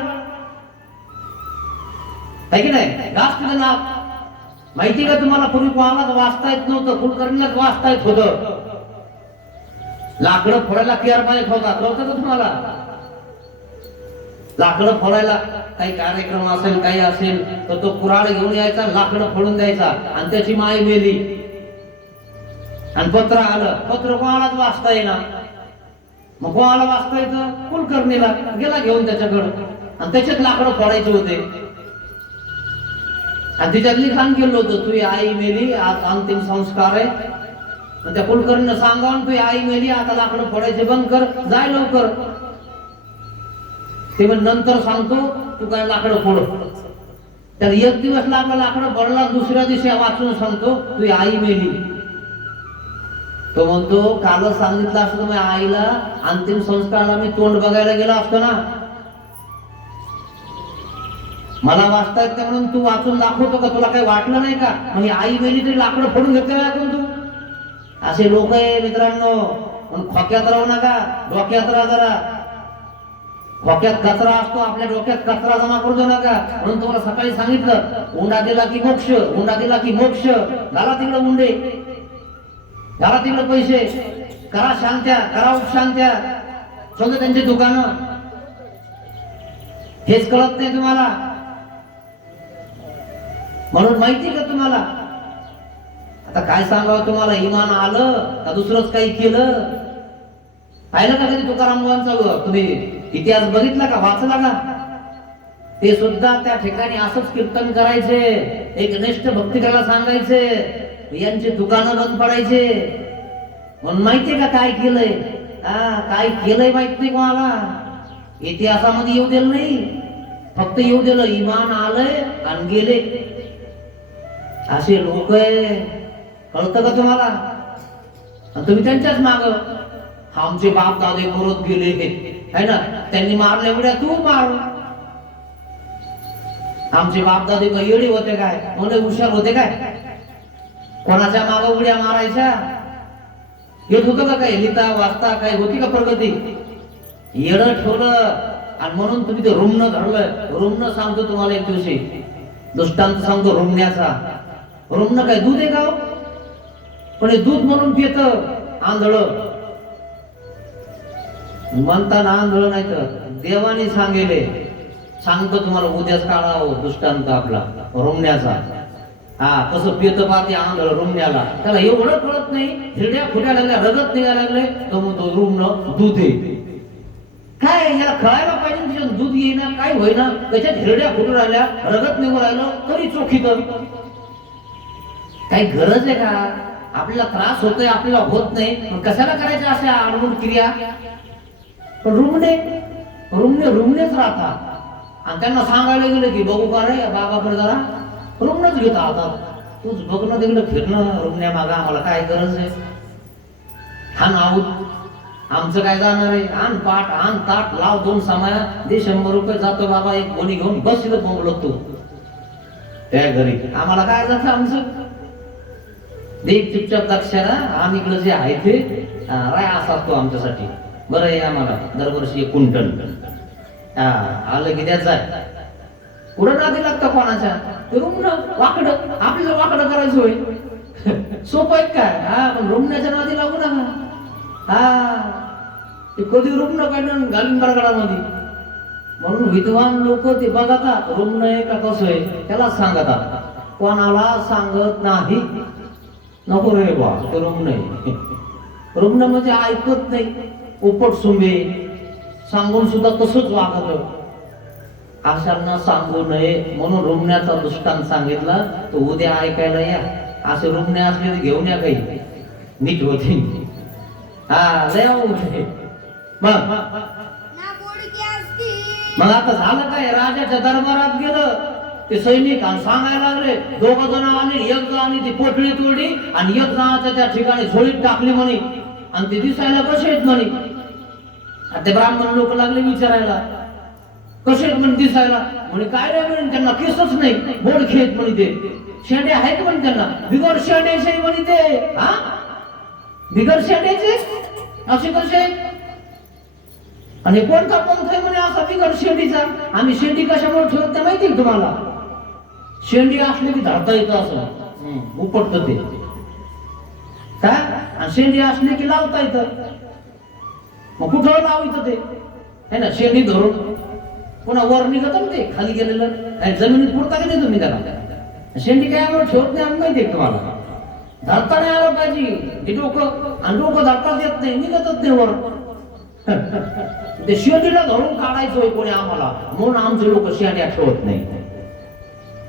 आहे की नाही? जास्त नाव माहिती का तुम्हाला? पूर्वी कोणालाच वाचता येत नव्हतं, कुलकर्णीलाच वाचता येत होतं. लाकडं फोडायला केअर पाहिजे होता, कळतं का तुम्हाला? लाकडं फोडायला काही कार्यक्रम असेल, काही असेल तर तो कुऱ्हाड घेऊन यायचा, लाकडं फोडून द्यायचा, आणि त्याची माय मेली आणि पत्र आलं. पत्र कोणालाच वाचता येईना. मग कोणाला वाचता येतं? कुलकर्णीला. गेला घेऊन त्याच्याकडं, आणि त्याच्यात लाकडं फोडायचे होते, आणि तिच्यात लिखाण केलं होतं, तुझी आई मेली, आज अंतिम संस्कार आहे. त्या कुलकर्णीनं सांगावं, तुझी आई मेली, आता लाकडं फोडायचे बंद कर, जाय लवकर. ते पण नंतर सांगतो, तू काय लाकडं फोड. त्याला एक दिवस लागला लाकडं फोडला, दुसऱ्या दिवशी वाचून सांगतो, तुझी आई मेली. तो म्हणतो, कालच सांगितलं असतं माझ्या आईला, अंतिम संस्काराला मी तोंड बघायला गेला असतो ना. मला वाचता येत म्हणून तू वाचून दाखवतो का? तुला काही वाटलं नाही का? म्हणजे आई मेली तरी लाकडं फोडून घेतलं नाही तू? असे लोक आहे मित्रांनो. म्हणून खोक्यात राहू नका, डोक्यात राहा जरा. खोक्यात कचरा असतो, आपल्या डोक्यात कचरा जमा करू नका. म्हणून तुम्हाला सकाळी सांगितलं, उंडा दिला की मोक्ष, उंडा दिला की मोक्ष. घाला तिकडे उंडे, घाला तिकडे पैसे, करा शांत्या, करा उपशांत्या, शोधा त्यांची दुकानं. हेच कळत नाही तुम्हाला. म्हणून माहिती का तुम्हाला? आता काय सांगावं तुम्हाला? इमान आलं का दुसरंच काही केलं? पाहिलं का कधी तुकाराम मुलांचा तुम्ही इतिहास बघितला का, वाचला का? ते सुद्धा त्या ठिकाणी असंच कीर्तन करायचे, एक निष्ठ भक्ती करायला सांगायचे, यांची दुकानं बंद पडायचे. म्हणून माहितीये का काय केलंय? काय केलंय माहित नाही कोणाला. इतिहासामध्ये येऊ दिलं नाही, फक्त येऊ दिलं इमान आलंय आणि गेले. असे लोक आहे, कळतं का तुम्हाला? तुम्ही त्यांच्याच माग, आमचे बाप दादे मरत गेले, है ना? त्यांनी मारल्या उड्या तू मार. आमचे बाप दादे का येडे होते काय? म्हणजे हुशार होते काय? कोणाच्या माग उड्या मारायच्या? येत होतं का काय? लिहिता वाचता काय होती का प्रगती? येडं ठेवलं, आणि म्हणून तुम्ही ते रुमणं धरलं. रुमणं सांगतो तुम्हाला एक दिवशी, दृष्टांत सांगतो रुमण्याचा. रुमणं काय दूध आहे का? पण हे दूध म्हणून पित आंधळ. म्हणताना आंधळ नाही तर देवाने सांगेले. सांगतो तुम्हाला उद्याच काढा दृष्टांत आपला रुमण्याचा. कसं पित पाहते आंधळ रुमण्याला. त्याला एवढं कळत नाही, हिरड्या फुट्या लागल्या, रगत निघायला लागले, तो म्हणतो रुमणं दूध आहे. काय याला कळायला पाहिजे, त्याच्यात दूध येईना, काय होईना, त्याच्यात हिरड्या फुटून राहिल्या, रगत निघून राहिलं तरी चोखीत. काही गरज आहे का? आपल्याला त्रास होतोय, आपल्याला होत नाही, मग कशाला करायच्या अशा आडवून क्रिया? पण रुमणे रुमणेच राहतात. आणि त्यांना सांगायला गेलं की बघू का रे बाबाकडे जरा, रुमणच घेता हातात. तूच बघणं तिकडे फिरणं, रुमण्या मागा आम्हाला काय गरज आहे? हा नाव आमचं काय जाणार आहे? आण पाठ, आण ताट, लाव 2 सामाया, दे 100 रुपये, जातो बाबा एक गोणी घेऊन, बस इथं बोंबलत तू त्या घरी. आम्हाला काय जातं आमचं? देख चुपचाप दक्षिणा, आम्ही इकडे जे आहे ते राय असा तो आमच्यासाठी. बरं आहे आम्हाला दरवर्षी 1 क्विंटल. हा आलं की द्यायचं आहे. कुठं नादी लागतं कोणाच्या? रुग्ण वाकडं आपल्याला वाकडं करायचं होय. सोपं आहे काय? हा पण रुग्णाच्या नादी लागू नका. हा ते कधी रुग्ण काढून घालून बरगडामध्ये. म्हणून विद्वान लोक ते बघतात रुग्ण आहे का कसं आहे त्याला सांगतात. कोणाला सांगत नाही. नको रे बा ते रुग्ण आहे. रुग्ण म्हणजे ऐकत नाही. उपट सुंबे सांगून सुद्धा तसंच वागत. अशांना सांगू नये म्हणून रुग्णाचा दृष्टांत सांगितला. तो उद्या ऐकायला या. असे रुग्ण असले तर घेऊन या काही नीट होते. हा लय मग ना बोडकी असती मग आता झालं काय? राजाच्या दरबारात गेलं ते सैनिक आणि सांगायला लागले. 2 जण आले. एक जणांनी ती पोटली तोडली आणि एक जणाच्या त्या ठिकाणी झोळीत टाकली म्हणे. आणि ते दिसायला कसे आहेत म्हणे. आणि ते ब्राह्मण लोक लागले विचारायला कसे आहेत म्हणे दिसायला. म्हणे काय रे म्हणे त्यांना केसच नाही. बोडखे आहेत म्हणे ते. शेंडे आहेत म्हणे त्यांना. बिगर शेंड्याचे म्हणे ते. हा बिगर शेंड्याचे असे कसे? आणि कोणता पंथ आहे म्हणे असा बिगर शेंडीचा. आम्ही शेंडी कशामुळे ठेवत नाही माहिती तुम्हाला? शेंडी असली की धरता येतं असं उपटत ते काय. आणि शेंडी असली की लावता येतं. मग कुठं लावायचं ते है ना? शेंडी धरून पुन्हा वर निघत ना ते खाली गेलेलं जमिनीत पुरता का नाही तुम्ही त्याला? शेंडी काय ठेवत नाही आम्ही माहिती आहे तुम्हाला. धरता नाही आलं पाहिजे ते डोकं. आणि डोकं धरताच येत नाही निघतच नाही वर. ते शेंडीला धरून काढायचंय कोणी आम्हाला म्हणून आमचे लोक शेंड्या ठेवत नाही.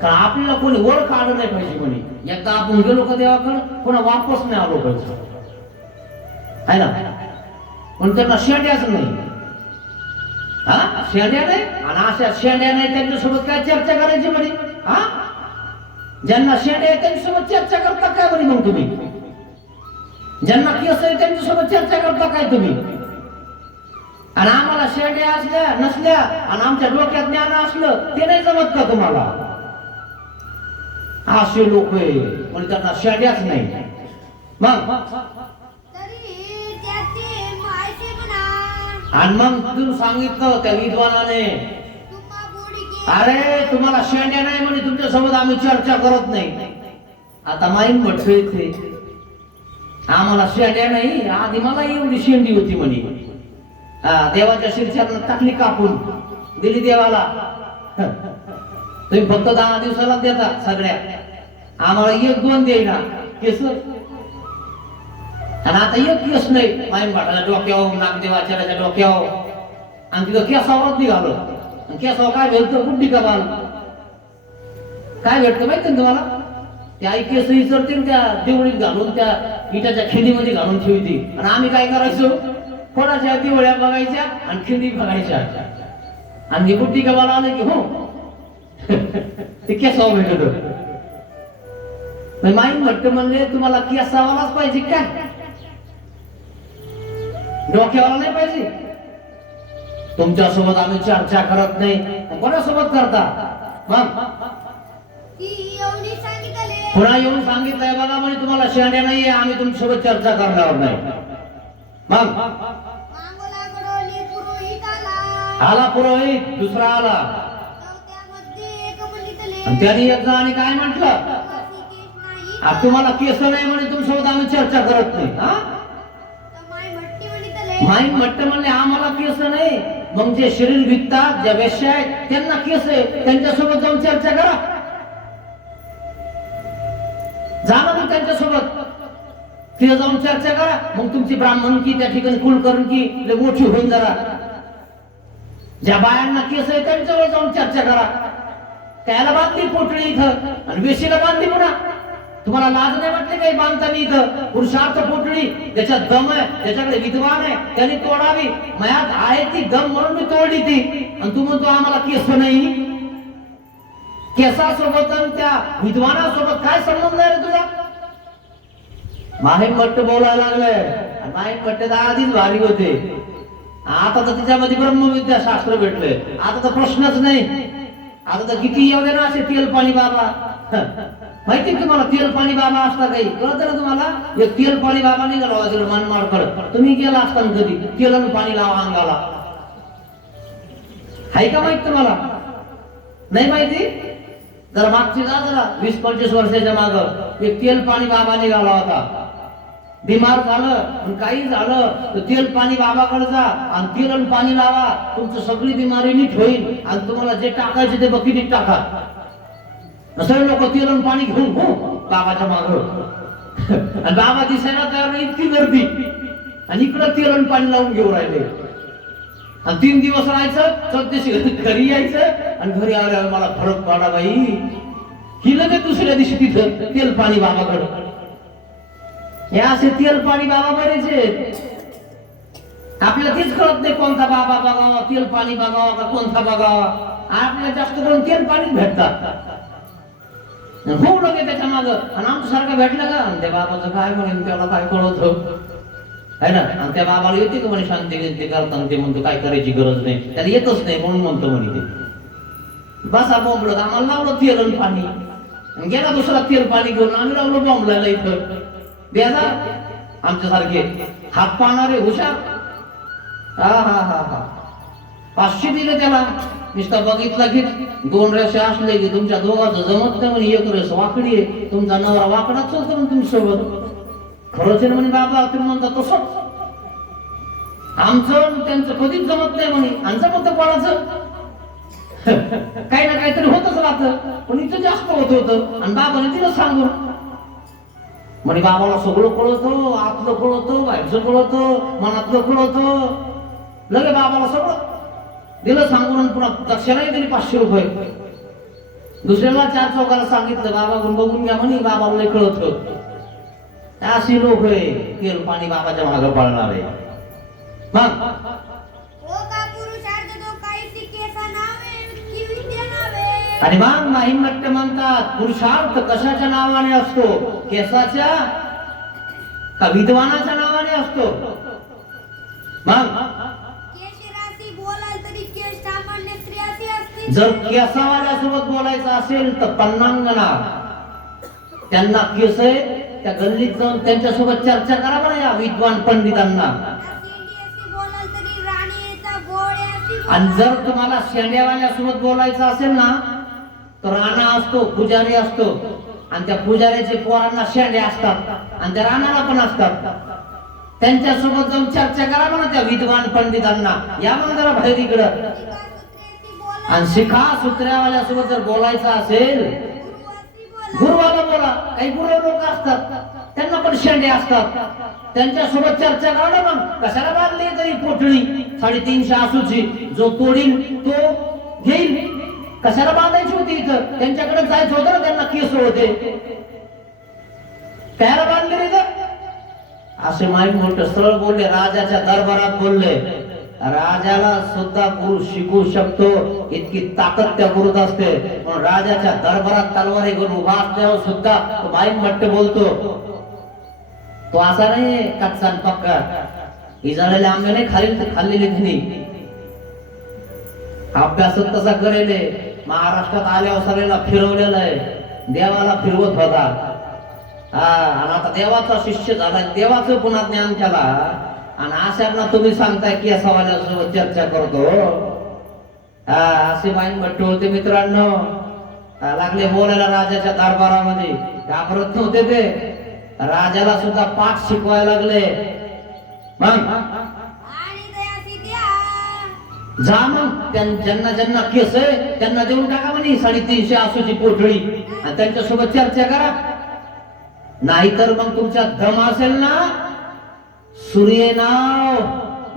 कारण आपल्याला कोणी वर काढलं नाही पाहिजे म्हणे. एकदा आपण गेलो का देवाकडे पुन्हा वापस नाही आलो पाहिजे आहे ना. पण त्यांना शेंड्याच नाही. हा शेंड्या नाही. आणि अशा शेंड्या नाही त्यांच्यासोबत काय चर्चा करायची म्हणे. हा ज्यांना शेंड्या आहे त्यांच्यासोबत चर्चा करता काय म्हणे मग तुम्ही? ज्यांना केस आहे त्यांच्यासोबत चर्चा करता काय तुम्ही? आणि आम्हाला शेंड्या असल्या नसल्या आणि आमच्या डोक्यात ज्ञान असलं ते नाही जमत का तुम्हाला? असे लोक आहे म्हणजे त्यांना शेंड्याच नाही. मग तरी त्याचे मायसे म्हणा. आणि मग तुम्ही सांगितलं त्या विद्वानाने तुम्हा बोडकी अरे तुम्हाला शेंड्या नाही म्हणे तुमच्या सोबत आम्ही चर्चा करत नाही. आता माहीत म्हटलं आम्हाला शेंड्या नाही. आधी मला एवढी शेंडी होती म्हणे. देवाच्या शिरशाला टाकली कापून दिली देवाला. तुम्ही फक्त 10 दिवसाला देता सगळ्या. आम्हाला 1-2 देईना केस. आणि आता एक केस नाही. माईन भाटाच्या डोक्यावर नागदेवाच्या डोक्यावर आणि तिथं केसावरच निघालो. केसावर काय भेटतं? गुड्डी कबाल. काय भेटतं माहिती ना तुम्हाला? ते आई केस विसरतील त्या देवळीत घालून त्या इटाच्या खिंडीमध्ये घालून ठेवती. आणि आम्ही काय करायचो? कोणाच्या दिवळ्या बघायच्या आणि खिंडी बघायच्या. आणि गुड्डी कबाल आलं की हो ते केसावर भेटत. माईन भट्ट म्हणले तुम्हाला केसावालाच पाहिजे काय? डोक्यावाला नाही पाहिजे? तुमच्यासोबत आम्ही चर्चा करत नाही. कोणासोबत करता? मग ती एवढी सांगितले. पुन्हा येऊन सांगितलंय बघा म्हणे तुम्हाला शेंड्या नाहीये आम्ही तुमच्यासोबत चर्चा करणार नाही. मग मांगोलाकडे पुरोहित आला. आला पुरोहित दुसरा आला. त्यामध्ये एक म्हणितले आणि त्याने एक जणांनी काय म्हटलं? केस नाही. तुम्हाला केस नाही म्हणे तुमच्यासोबत आम्ही चर्चा करत नाही. हा तर माय भट्टी म्हणितले माई म्हटलं म्हणले आम्हाला केस नाही. मग जे शरीर विकतात ज्या वेश्या आहेत त्यांना केस आहे त्यांच्यासोबत जाऊन चर्चा करा. जा ना मग त्यांच्यासोबत तिथे जाऊन चर्चा करा. मग तुमची ब्राह्मणकी त्या ठिकाणी कुलकर्णकी लय मोठी होईल जरा. ज्या बायांना केस आहे त्यांच्यावर जाऊन चर्चा करा. त्याला बांधली पोटळी इथं आणि वेशीला बांधली पुन्हा. तुम्हाला लाज नाही वाटली काही बांधताना इथं? पुरुषार्थ पोटळी त्याच्यात दम आहे त्याच्याकडे विद्वान आहे त्याने तोडावी. मयात आहे ती दम म्हणून मी तोडली ती. आणि तू म्हणतो आम्हाला केस नाही. केसासोबत आणि त्या विद्वानासोबत काय संबंध आहे रे तुझा? माहीम भट्ट बोलायला लागले. माहीम भट्ट तर आधीच भारी होते. आता तर तिच्यामध्ये ब्रह्मविद्या शास्त्र भेटले. आता तर प्रश्नच नाही. आता तर किती येऊ दे ना असे तेल पाणी बाबा माहिती तुम्हाला तेल पाणी बाबा असता काही कळतं ना तुम्हाला? एक तेल पाणी बाबा निघाला वाजलं मनमाडकडं, तुम्ही गेला असताना कधी तेल आणि पाणी लावा अंगाला? आहे का माहित तुम्हाला? नाही माहिती? जरा मागची जा, जरा 20-25 वर्षाच्या माग एक तेल पाणी बाबा निघाला होता. बिमार झालं आणि काही झालं तर तेल पाणी बाबाकडे जा आणि तेल आणि पाणी लावा, तुमची सगळी बिमारी नीट होईल आणि तुम्हाला जे टाकायचे ते बकेटीत टाका. सगळे लोक तेल आणि पाणी घेऊन हो बाबाच्या माग आणि बाबा दिसायला तयार नाही, इतकी गर्दी, आणि इकडं तेल आणि पाणी लावून घेऊन राहिले. आणि 3 दिवस राहायचं, 4 घरी यायचं आणि घरी आल्यावर मला फरक पडा बाई, ही लगेच दुसऱ्या दिवशी तिथं तेल पाणी बाबाकडे. हे असे तेल पाणी बाबा बरेच आहेत. आपल्याला तेच कळत नाही कोणता बाबा बघावा, तेल पाणी बघावा का कोणता बघावा. आपल्याला जास्त करून तेल पाणीच भेटतात. खूप लोक त्याच्या माग, आणि आमच्यासारखं भेटलं का त्या बाबाचं काय म्हणेन, त्याला काय कळत आहे ना. आणि त्या बाबाला येते का म्हणे शांती गिंती करताना, ते म्हणतो काय करायची गरज नाही, त्याला येतच नाही म्हणून म्हणतो म्हणे ते. बसा बोंबलत, आम्हाला लावलं तेल आणि पाणी, गेला दुसरा तेल पाणी घेऊन, आम्ही लावलं बोंबलायला इथं. बेजा आमच्यासारखे हात पाहणारे हुशार. हा हा हा हा 500 दिले त्याला. नुसतं बघितला की 2 रेषा असले की तुमच्या दोघांचं जमत नाही म्हणे, 1 रेष वाकडी आहे, तुमचा नवरा वाकडाच चालतो ना तुमच्या सोबत. खरंच म्हणे बाबा, तुम्ही म्हणता तसंच. आमचं त्यांचं कधीच जमत नाही म्हणे, आणि जमत कोणाचं काही ना काहीतरी होतच राहतं, पण इथं जास्त होत होतं. आणि बाबाने तिला सांगून म्हणे बाबाला सगळं कळतं, आतलं कळतं, बाहेरचं कळतं, मनातलं कळतं. लगे बाबाला सगळं दिलं सांगून, पुन्हा दक्षिणाही दिली 500 रुपये. दुसऱ्याला 4 चौकाला सांगितलं बाबा बघून घ्या म्हणे, बाबाला लय कळतं. अशी लोक आहे तेल पाणी बाबाच्या मागे पळणारे. मग आणि मग माहिमट्ट म्हणतात, पुरुषार्थ कशाच्या नावाने असतो? केसाच्या का विद्वानाच्या नावाने असतो? मग जर केसावाल्यासोबत बोलायचं असेल तर पन्नांगणा, त्यांना केस आहे, त्या गल्लीत जाऊन त्यांच्यासोबत चर्चा करा बरं या विद्वान पंडितांना. आणि जर तुम्हाला शेंड्यावाल्यासोबत बोलायचं असेल ना, तर राणा असतो, पुजारी असतो, आणि त्या पुजाऱ्याचे पोरांना शेंड्या असतात आणि त्या राणाला पण असतात. त्यांच्यासोबत जाऊन चर्चा करा म्हणा त्या विद्वान पंडितांना. या मग जरा बाहेर इकडं. आणि शिखा सूत्र्यावाल्यासोबत जर बोलायचं असेल, गुरुवाला बोला. काही गुरु लोक असतात, त्यांना पण शेंडे असतात, त्यांच्यासोबत चर्चा करा ना. मग कशाला बांधली तरी पोटळी 350 आसूची, जो तोडील तो घेईल. कशाला बांधायची होती इथं? त्यांच्याकडे जायचं होतं ना, त्यांना केस होते, त्याला बांधले नाही तर. असे माहीत मोठं सरळ बोलले, राजाच्या दरबारात बोलले. राजाला सुद्धा गुरु शिकू शकतो इतकी ताकद त्या गुरुत असते, पण राजाच्या दरबारात तलवारी घेऊन उभा असल्यावर सुद्धा तो माहीत बोलतो. तो असा नाही कच्चा पक्का. इजाळलेले आंबे नाही खाल्लेले त्यांनी. अभ्यास तसा करेले. महाराष्ट्रात आल्यावर सगळ्याला फिरवलेलं आहे, देवाला फिरवत होता. आणि आता देवाचा शिष्य झाला, देवाचं पुन्हा ज्ञान केला. आणि अशांना तुम्ही सांगताय की असा वाल्यासोबत चर्चा करतो. असे माईन भट्ट होते मित्रांनो. लागले बोलायला राजाच्या दरबारामध्ये. घाबरत नव्हते ते, राजाला सुद्धा पाठ शिकवायला लागले. मग जा मग ज्यांना ज्यांना केस आहे त्यांना देऊन टाका म्हणे 350 आसूची पोटळी, आणि त्यांच्यासोबत चर्चा करा. नाहीतर मग तुमच्या दम असेल ना, सूर्य नाव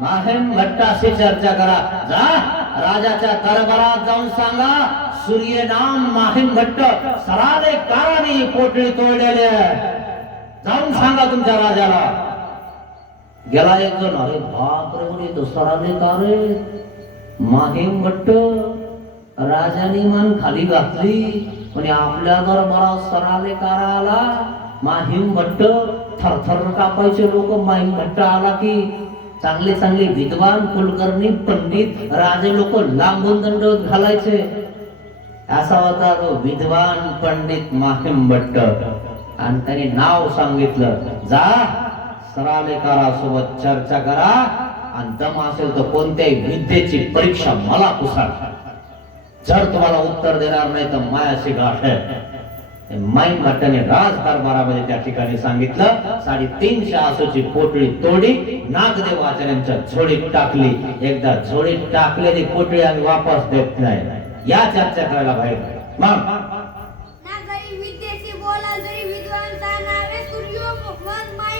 माहीम भट्टाशी चर्चा करा. जा राजाच्या दरबारात जाऊन सांगा, सूर्य नाम माहीम भट्ट सराले काराने पोटळी तोडलेले. जाऊन सांगा तुमच्या राजाला. गेला एक जण, अरे बाप रे म्हणे, तो सराले कारे माहीम भट्ट. राजाने मान खाली घातली म्हणे, आपल्या दरबारात सराले कारा आला माहीम भट्ट. थरथर कापायचे लोक. माहीम भट्ट आला की चांगले चांगले विद्वान कुलकर्णी पंडित राजे लोक लांबून दंडवत घालायचे. असा होता तो विद्वान पंडित माहिम भट्ट. आणि त्याने नाव सांगितलं, जा सरालेकारासोबत चर्चा करा आणि दम असेल तर कोणत्याही विद्येची परीक्षा मला पुसाल. जर तुम्हाला उत्तर देणार नाही तर मायाशी गाठ आहे. माईन भट्टाने राजकारभारामध्ये त्या ठिकाणी सांगितलं, 350 आसूची पोटळी तोडी नागदेव आचार्यांच्या झोळीत टाकली. एकदा झोळीत टाकलेली पोटळी आम्ही वापस देत नाही. या चर्चा करायला बाहेर मग ना जरी विद्येशी बोला जरी विद्वांचा नावे सूर्य भगवान माय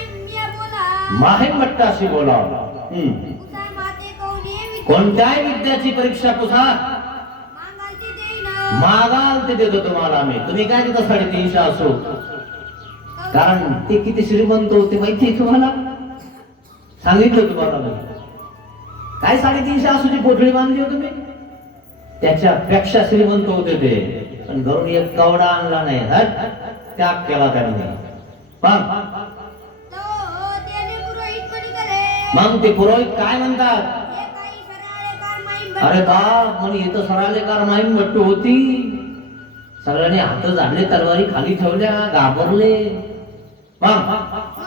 बोला माहिम भट्टाशी बोला. पुसा माते कोणी कोणत्याही विद्याची परीक्षा पुसा, मागालची देईन मागाल ते देतो तुम्हाला आम्ही. तुम्ही काय देता 350 आसू? कारण ते किती श्रीमंत होते माहिती तुम्हाला, सांगितलं तुम्हाला मी. काय 350 आसूची पोटळी बांधली हो तुम्ही? त्याच्यापेक्षा श्रीमंत होते ते, पण घरून एक कवडा आणला नाही. त्याग केला त्यांनी. तो त्याने पुरोहित कोणी करे मग ते पुरोहित काय म्हणतात, हे काही सराळेकार माईन अरे बाप म्हणे इथं सरालेकार माहीम भट्ट होती. सगळ्यांनी हात झाडले, तलवारी खाली ठेवल्या, घाबरले. मग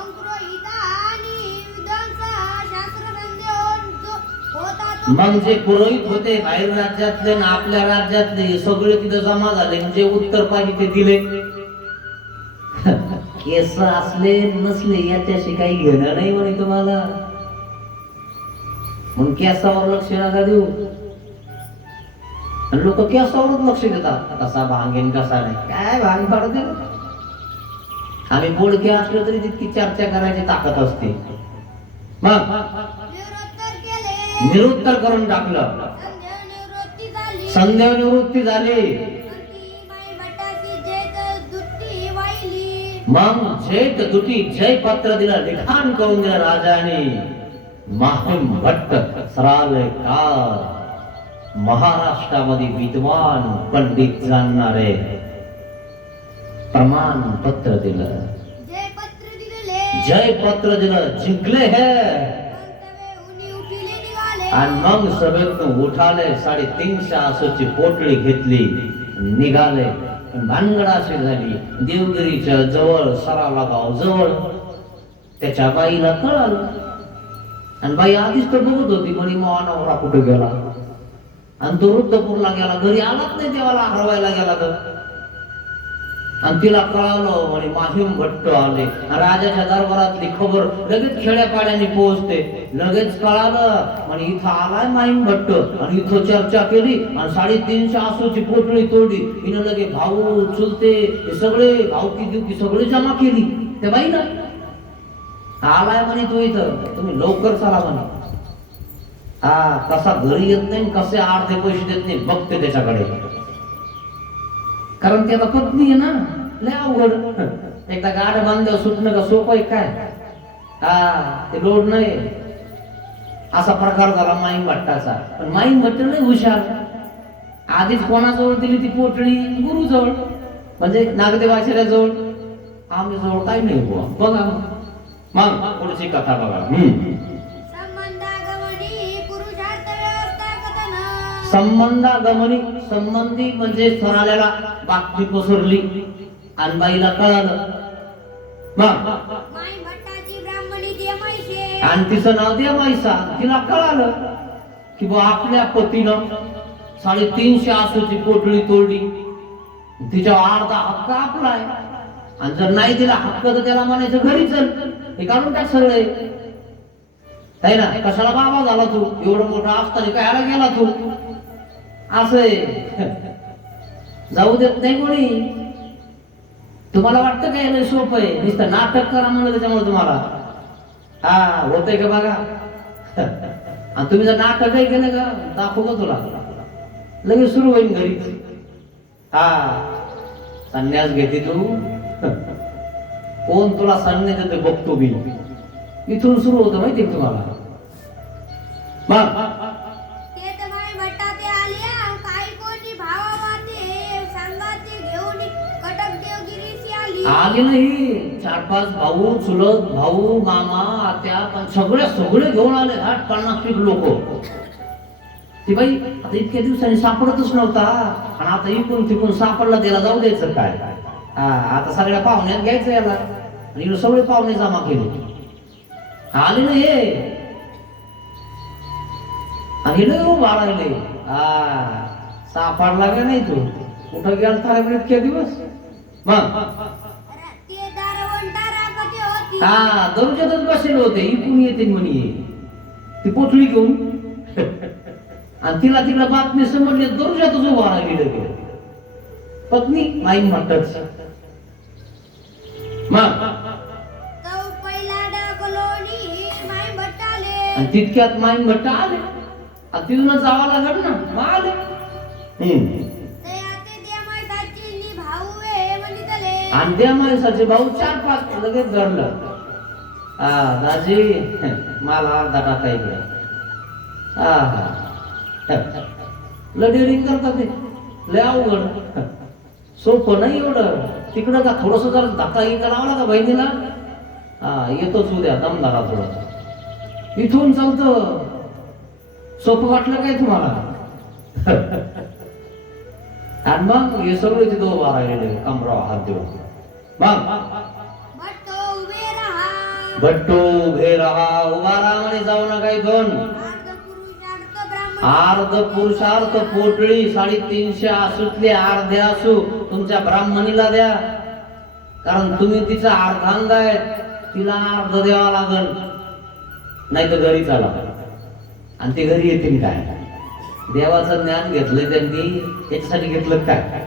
पुरोहिता आणि विद्वांचा शास्त्र संदेह जो होता तो मग जे पुरोहित होते बाहेर राज्यातले ना आपल्या राज्यातले सगळे तिथे जमा झाले. म्हणजे उत्तर पाहिजे ते दिले. केस असले नसले याच्याशी काही घेणं नाही म्हणे तुम्हाला. मग केसावर लक्ष नका देऊ. लोक केसावरच लक्ष देतात, कसा भांगेन कसा नाही. काय भांग पाडते. आम्ही बोडके असलो तरी तितकी चर्चा करायची ताकद असते. मग निवृत्तर केले निरुत्तर करून टाकलं. संध्या निवृत्ती झाली संध्या निवृत्ती झाली. अंती माई भट्टाची जेत दुट्टी वाहिली मग झेट दुटी जय पत्र दिलं, लिखाण करून दिलं राजाने. माहिम भट्ट सरालेकार महाराष्ट्रामध्ये विद्वान पंडित जाणणारे प्रमाणपत्र दिलं, जे पत्र दिले जय पत्र दिलं, जिंकले हे. पंतवे उनी उठिले निघाले आणि मग सभेतून उठाले, 350 आसूची पोटळी घेतली, निघाले. भानगड अशी झाली, देवगिरीच्या जवळ सराला गाव जवळ त्याच्या बाईला कळालं. आणि बाई आधीच तर बघत होती, म्हणे नवरा कुठे गेला. आणि तो रुद्रपूरला गेला, घरी आलाच नाही देवाला हरवायला गेला तर. आणि तिला कळालं, म्हणे माहिम भट्ट आले. राजाच्या दरबारातली खबर लगेच खेड्यापाड्याने पोहोचते. लगेच कळालं, म्हणे इथं आलाय माहिम भट्ट. आणि इथं चर्चा केली आणि 350 आसूची पोटळी तोडली. हिनं लगे भाऊ चुलते हे सगळे भावकी दिवकी सगळे जमा केली त्या बाईला. आलाय म्हणे तो इथं, तुम्ही लवकर चला म्हणे. हा कसा घरी येत नाही, कसे अर्धे पैसे देत नाही, बघते त्याच्याकडे. कारण त्याला पत्नी आहे ना, लय अवघड. एकदा गाड्या बांधल्यावर सुटणं का सोपं आहे काय? हा ते लोड नाही. असा प्रकार झाला माईन भट्टाचा. पण माईन भट्ट नाही हुशार. आधीच कोणाजवळ दिली ती पोटळी? गुरुजवळ, म्हणजे नागदेव आचार्याजवळ. आम्ही जवळ काही नाही बुवा. बघा मग पुढची कथा बघा. संबंधागमनी पुरुषार्थ व्यवस्था कथन संबंधागमनी, संबंधी म्हणजे सराल्याला बातमी पसरली आणि बाईला कळालं. मग माई भट्टाची ब्राह्मणी देमाईशे आणि तिचं नाव द्या माईसा. तिला कळालं की बा आपल्या पतीनं 350 आसूची पोटळी तोडली, तिच्या अर्धा हक्क आपलाय. आणि जर नाही दिला हक्क तर त्याला म्हणायचं घरी चल, हे काढून टाक सगळे. आहे ना, कशाला बाबा झाला तू, एवढं मोठा असताना कायला गेला तू, असं जाऊ देत नाही कोणी. तुम्हाला वाटतं काय लय सोपं आहे, नुसतं नाटक करा म्हणलं त्याच्यामुळे तुम्हाला. हा होतंय का बघा. आणि तुम्ही जर नाटकही केलं का, दाखवू का तुला, लगेच सुरू होईल घरी. हा संन्यास घेते तू, कोण तुला संन्यास देते बघतो मी. इथून सुरू होतं माहिती तुम्हाला. मग ते तर माई भट्टा ते आले काही कोणी भावावाते संगाते घेऊन कटक देवगिरीशी आली. आले नाही, 4-5 भाऊ, चुलत भाऊ, मामा, आत्या, पण सगळे घेऊन आले. 50 लोक ती बाई आता इतक्या दिवसांनी सापडतच नव्हता आणि आता इकडून तिकडून सापडला, त्याला जाऊ द्यायचं काय? आता सगळ्या पाहुण्यात घ्यायचं याला. आणि सगळे पाहुणे जमा केले, आले ना हे आणि लय उभा राहिले. सापडला का नाही तू? कुठं गेला तर इतक्या दिवस? मग ते दारवंटा राखते होती. दर्जातच बसले होते, इकडून येते म्हणे ती पोटली घेऊन. आणि तिला तिला बातमी समजली, दर्जातच उभा राहिली पत्नी माई म्हणतात. मग तो पहिला डगलोनी माई भट्टाले. आणि तितक्यात माई भट्ट आले. तिथून जावं लागत ना, मग आले. ते आते त्या माणसाची भाऊ आहे म्हणजे त्याले. आणि त्या माणसाचे भाऊ 4-5 लगेच घडलं. दाजी मला अर्धा टाका इकडे. लडेरिंग करतात ते, लय अवघड, सोपं नाही एवढं. तिकडं का थोडस जर धक्का करावा का बहिणीला? येतोच उद्या दमदारा थोडं. इथून चालतं. सोपं वाटलं काय तुम्हाला? आणि मग हे सगळे तिथं उभा राहिलेले, कमराव हात देऊन. मग भट्टो उभे राहा. भट्टो उभे राहा, उभा राहा म्हणे, जाऊ नका इथून. अर्ध पुरुषार्थ पोटळी 350 आसूतले अर्धे असू तुमच्या ब्राह्मणीला द्या, कारण तुम्ही तिचा अर्धांग आहे, तिला अर्ध द्यावा लागल, नाही तर घरी चाला. आणि ते घरी येतील काय? देवाचं ज्ञान घेतलंय त्यांनी, त्याच्यासाठी घेतलं काय?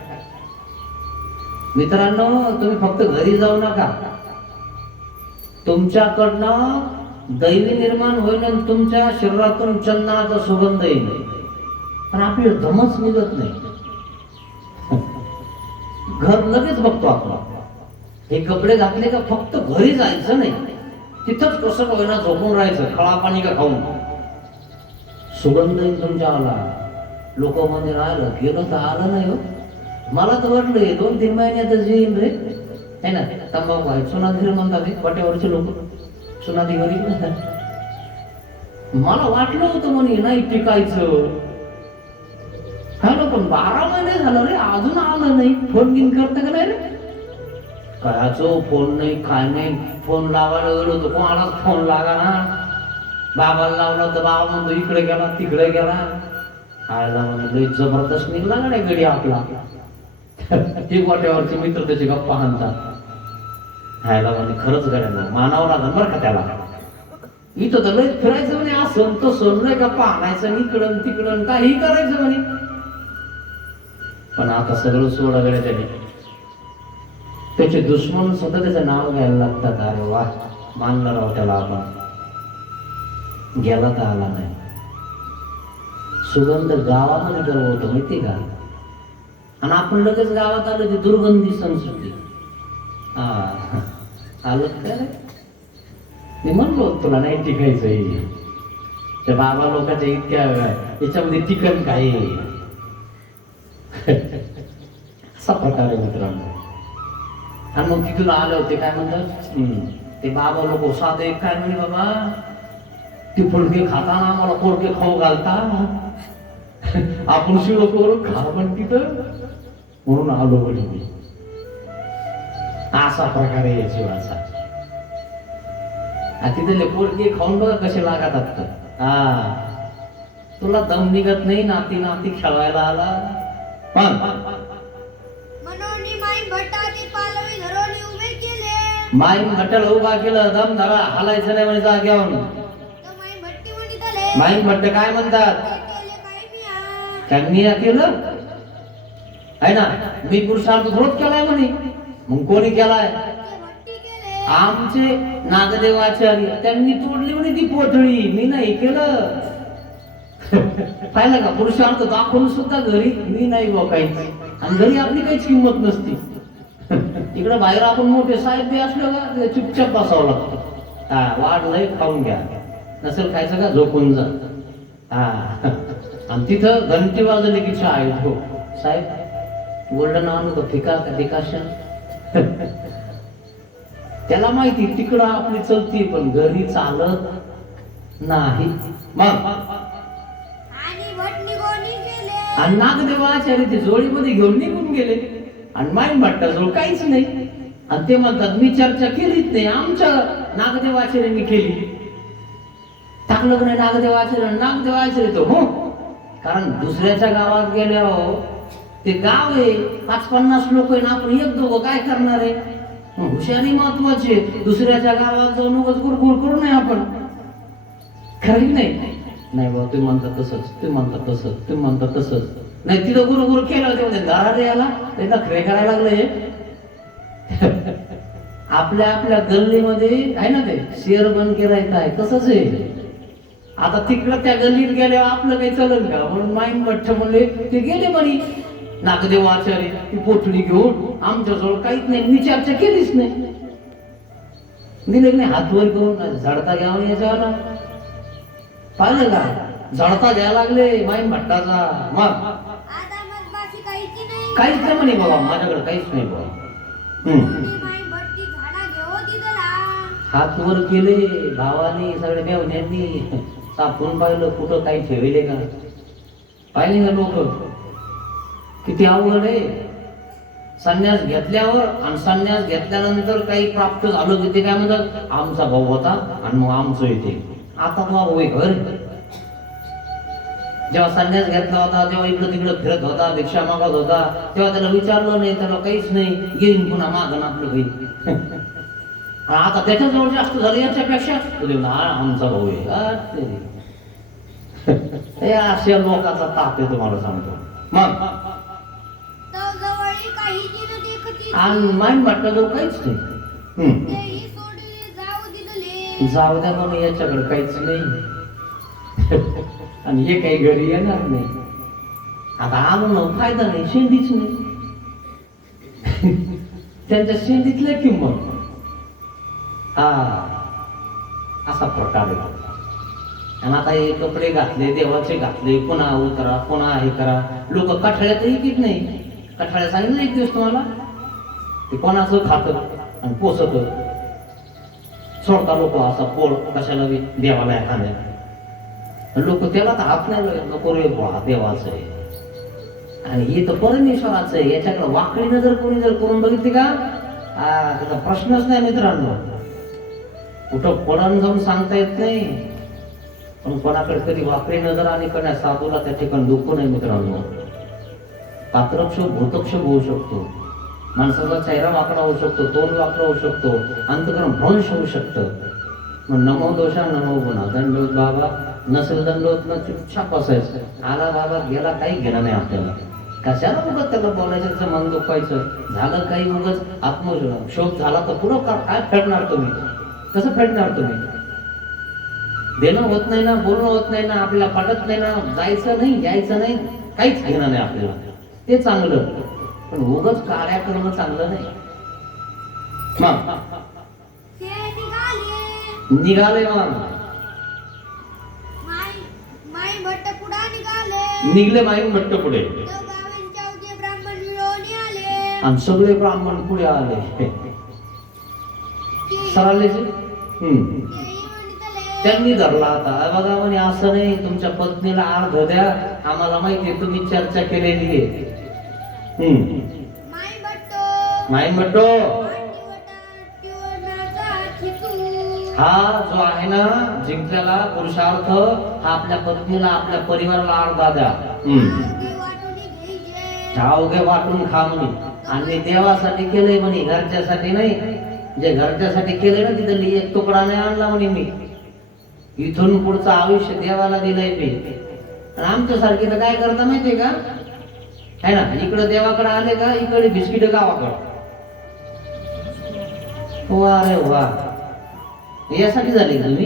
मित्रांनो, तुम्ही फक्त घरी जाऊ नका, तुमच्याकडनं दैवी निर्माण होईल आणि तुमच्या शरीरातून चंदनाचा सुगंध येईल, पण आपली धमच निघत नाही. घर लगेच बघतो आपण. हे कपडे घातले का फक्त घरी जायचं नाही, तिथंच कसं होईना झोपून राहायचं, खळा पाणी का खाऊन. सुगंध येईल तुमच्या आला. लोक मध्ये राहिलं गेलं तर आलं नाही हो. मला तर वाटलं 2-3 महिन्यातच येईल रे, है ना. तंबाखू आहे, सुनाधी म्हणतात वाट्यावरचे लोक, सुनाधी घरी. मला वाटलं होतं म्हणे नाही टिकायचं, हा ना, पण 12 महिने झालं रे, अजून आलं नाही. फोन बिन करतं का नाही रे? कायचो फोन नाही, काय नाही. फोन लावायला गेलो तर कोणालाच फोन लागा ना. बाबाला लावला तर बाबा म्हणतो इकडे गेला तिकडे गेला. आयला म्हणजे जबरदस्त निघला ना नाही गडी आपला. ते वाट्यावरचे मित्र त्याचे गप्पा हाणतात. खायला म्हणजे खरंच गड्यांना मानावं लागेल बरं का त्याला. इथं तर लय फिरायचं म्हणे, असं तसं लय गप्पा आणायचं, इकडं तिकडं काही करायचं म्हणे. पण आता सगळं सोडा गड्या त्याने. त्याचे दुश्मन सुद्धा त्याचं नाव घ्यायला लागतात. अरे वा, मानलं राव त्याला आपण. गेला तर आला नाही. सुगंध गावामध्ये दरवतो माहिती का? आणि आपण लगेच गावात आलो ती दुर्गंधी संस्कृती. आलं काय? मी म्हणलो तुला नाही टिकायचं. त्या बाबा लोकांच्या इतक्या याच्यामध्ये टिकन काय असा प्रकार आहे मित्रांनो. आणि मग तिथून आले होते काय म्हणतात ते बाबा लोक साधे काय म्हणे, बाबा ती फुलके खाताना आम्हाला कोरके खाऊ घालता, आपण शिव करून खा पण तिथं, म्हणून आलो म्हणे. असा प्रकार आहे शिवाचा. तिथले पोरके खाऊन बघा कसे लागतात. तुला दम निघत नाही, नाती नाती खेळवायला आला. पण मनोनी माई भट्टाची पालवी धरोनी उभे केले. माई भट्टाला उभा केलं, दम धरा, हालायचं नाही म्हणे जाग्यावरून. तर माई भट्टी म्हणी तले. माई भट्ट काय म्हणतात? केले काय मिया. काय मी केलं आहे ना, मी पुरुषार्थ थोडंच केलाय म्हणे. मग कोणी केलाय? ते भट्टी केले. आमचे नागदेवाचार्य, त्यांनी तोडली म्हणे ती पोटळी, मी नाही केलं. पाहिलं का, पुरुषार्थ दाखवून सुद्धा घरी मी नाही बघायचं. आणि घरी आपली काहीच किंमत नसती. इकडे बाहेर आपण मोठे साहेब बी असलो का चुपचाप बसावं लागतं. वाढलंय खाऊन घ्या, नसेल खायचं का झोपून जा. आणि तिथं घंटी वाजवली की चहा येतो. साहेब गोल्डन आणतो फिका का डिकाशन. त्याला माहिती तिकडं आपली चलती, पण घरी चालत नाही. मग आणि भट आणि नागदेव आचार्य ते जोडीमध्ये घेऊन निघून गेले आणि माईन भट्टाजवळ काहीच नाही. आणि ते म्हणतात मी चर्चा केलीच नाही, आमच्या नागदेव आचार्यांनी केली. टाकलं की नाही नागदेव आचार्य तो हो, कारण दुसऱ्याच्या गावात गेल्यावर ते गाव आहे 50-50 लोक आहे ना, आपण एक दोघं काय करणार आहे. हुशारी महत्वाची आहे. दुसऱ्याच्या गावात जाऊन उगाच गुरगुर करू नये आपण, खरं नाही. नाही बाबा तुम्ही म्हणता तसंच, तुम्ही म्हणता तसंच, तुम्ही म्हणता तसंच. नाही तिथं गुरगुर केलं तेव्हा दाराला याला ते नखरे करायला लागले. आपल्या आपल्या गल्लीमध्ये आहे ना ते शेअर बंद करायचं आहे तसंच आहे. आता तिकडं त्या गल्लीत गेल्यावर आपलं काही चालेल का, म्हणून माईन भट्ट म्हणले ते गेले म्हणे नागदेव आचार्य ती पोटली घेऊन आमच्याजवळ काहीच नाही, मी चर्चा केलीच नाही. दिले नाही हातवर करून झाडता घ्यावं याच्यावर पाहिलं का, झडता घ्यायला लागले माईन भट्टाचा. मग आता मग बाकी काहीच नाही. काहीच नाही म्हणे बाबा, माझ्याकडे काहीच नाही बाबा. माई भट्टी झाडा घेऊ तिथला. हात वर केले भावानी, सगळे मेवण्यांनी सापून पाहिलं कुठं काही ठेवले का. पाहिले का लोक किती अवघड आहे. संन्यास घेतल्यावर आणि संन्यास घेतल्यानंतर काही प्राप्त झालं की ते काय म्हणतात आमचा भाऊ होता आणि मग आमचं येते. आता तो भाऊ घर जेव्हा संन्यास घेतला होता तेव्हा इकडं तिकडं फिरत होता, भिक्षा मागत होता, तेव्हा त्याला विचारलं नाही, त्याला काहीच नाही, घेईन पुन्हा मागण आपलं काही. आता त्याच्याजवळ जास्त झालं याच्यापेक्षा आमचा भाऊ आहे. हे अशा लोकांचा ताप आहे तुम्हाला सांगतो. मग आणि माईन भट्टाजवळ काहीच नाही. जाऊ द्या म्हणून याच्याकडे काहीच नाही. आणि हे काही घरी येणार नाही. आता आणून फायदा नाही, शेंडीच नाही. त्यांच्या शेंडीतल्या किंमत हा असा प्रकार आहे. आणि आता हे कपडे घातले देवाचे घातले, पुन्हा उतरा पुन्हा हे करा. लोक कठाळ्यात येत नाही. कठाळ्या सांगितलं एक दिवस तुम्हाला, ते कोणाचं खात आणि पोसत सोडता लोक असा पोळ कशाला देवाला एखाद्या. लोक त्याला तर हात नाही लागत, नको रे देवाचं आहे आणि हे तर परमेश्वराचं आहे. याच्याकडे वाकडी नजर कोणी जर करून बघितली का त्याचा प्रश्नच नाही मित्रांनो. कुठं पडण जाऊन सांगता येत नाही, पण कोणाकडे कधी वाकडी नजर आणि कोणा साधूला त्या ठिकाणी दुःख नाही मित्रांनो. पात्रक्षोभ भूतक्षोभ होऊ शकतो, माणसाचा चेहरा वाकडा होऊ शकतो, तोंड वाकडा होऊ शकतो, अंतकरण भ्रंश होऊ शकतं. मग नमो दोषा नमो गुणा, दंडोत बाबा नसेल दंडोत न चुपचाप असायचं. आला बाबा गेला काही घेणं नाही आपल्याला. कशाला उगत त्याला बोलायचं, मन दुखवायचं. झालं काही उगच आत्मशोभ झाला तर पुढं काय फेडणार तुम्ही, कसं फेडणार तुम्ही. देणं होत नाही ना, बोलणं होत नाही ना, आपल्याला पटत नाही ना, जायचं नाही यायचं नाही, काहीच घेणं नाही आपल्याला. ते चांगलं, पण उगच कार्य करणं चांगलं नाही. मग निघाले मग निघले माईन भट्ट पुढे आणि सगळे ब्राह्मण पुढे आले. सरालेचे त्यांनी धरला आता. बघा म्हणे असं नाही, तुमच्या पत्नीला अर्ध द्या, आम्हाला माहितीये तुम्ही चर्चा केलेली आहे. माईन भट्टो हा जो आहे ना जिंकलेला पुरुषार्थ, हा आपल्या पत्नीला आपल्या परिवाराला अर्धा द्या. अवघे वाटून खा म्हणे. आणि देवासाठी केलंय म्हणे, घरच्यासाठी नाही. जे घरच्यासाठी केलंय ना तिथं एक तुकडा नाही आणला म्हणे मी. इथून पुढचं आयुष्य देवाला दिलंय मी. आणि आमच्यासारखे तर काय करता माहितीये का, है ना, इकडे देवाकडे आले का इकडे बिस्किट गावाकडे. वा रे वा, यासाठी झाले तुम्ही,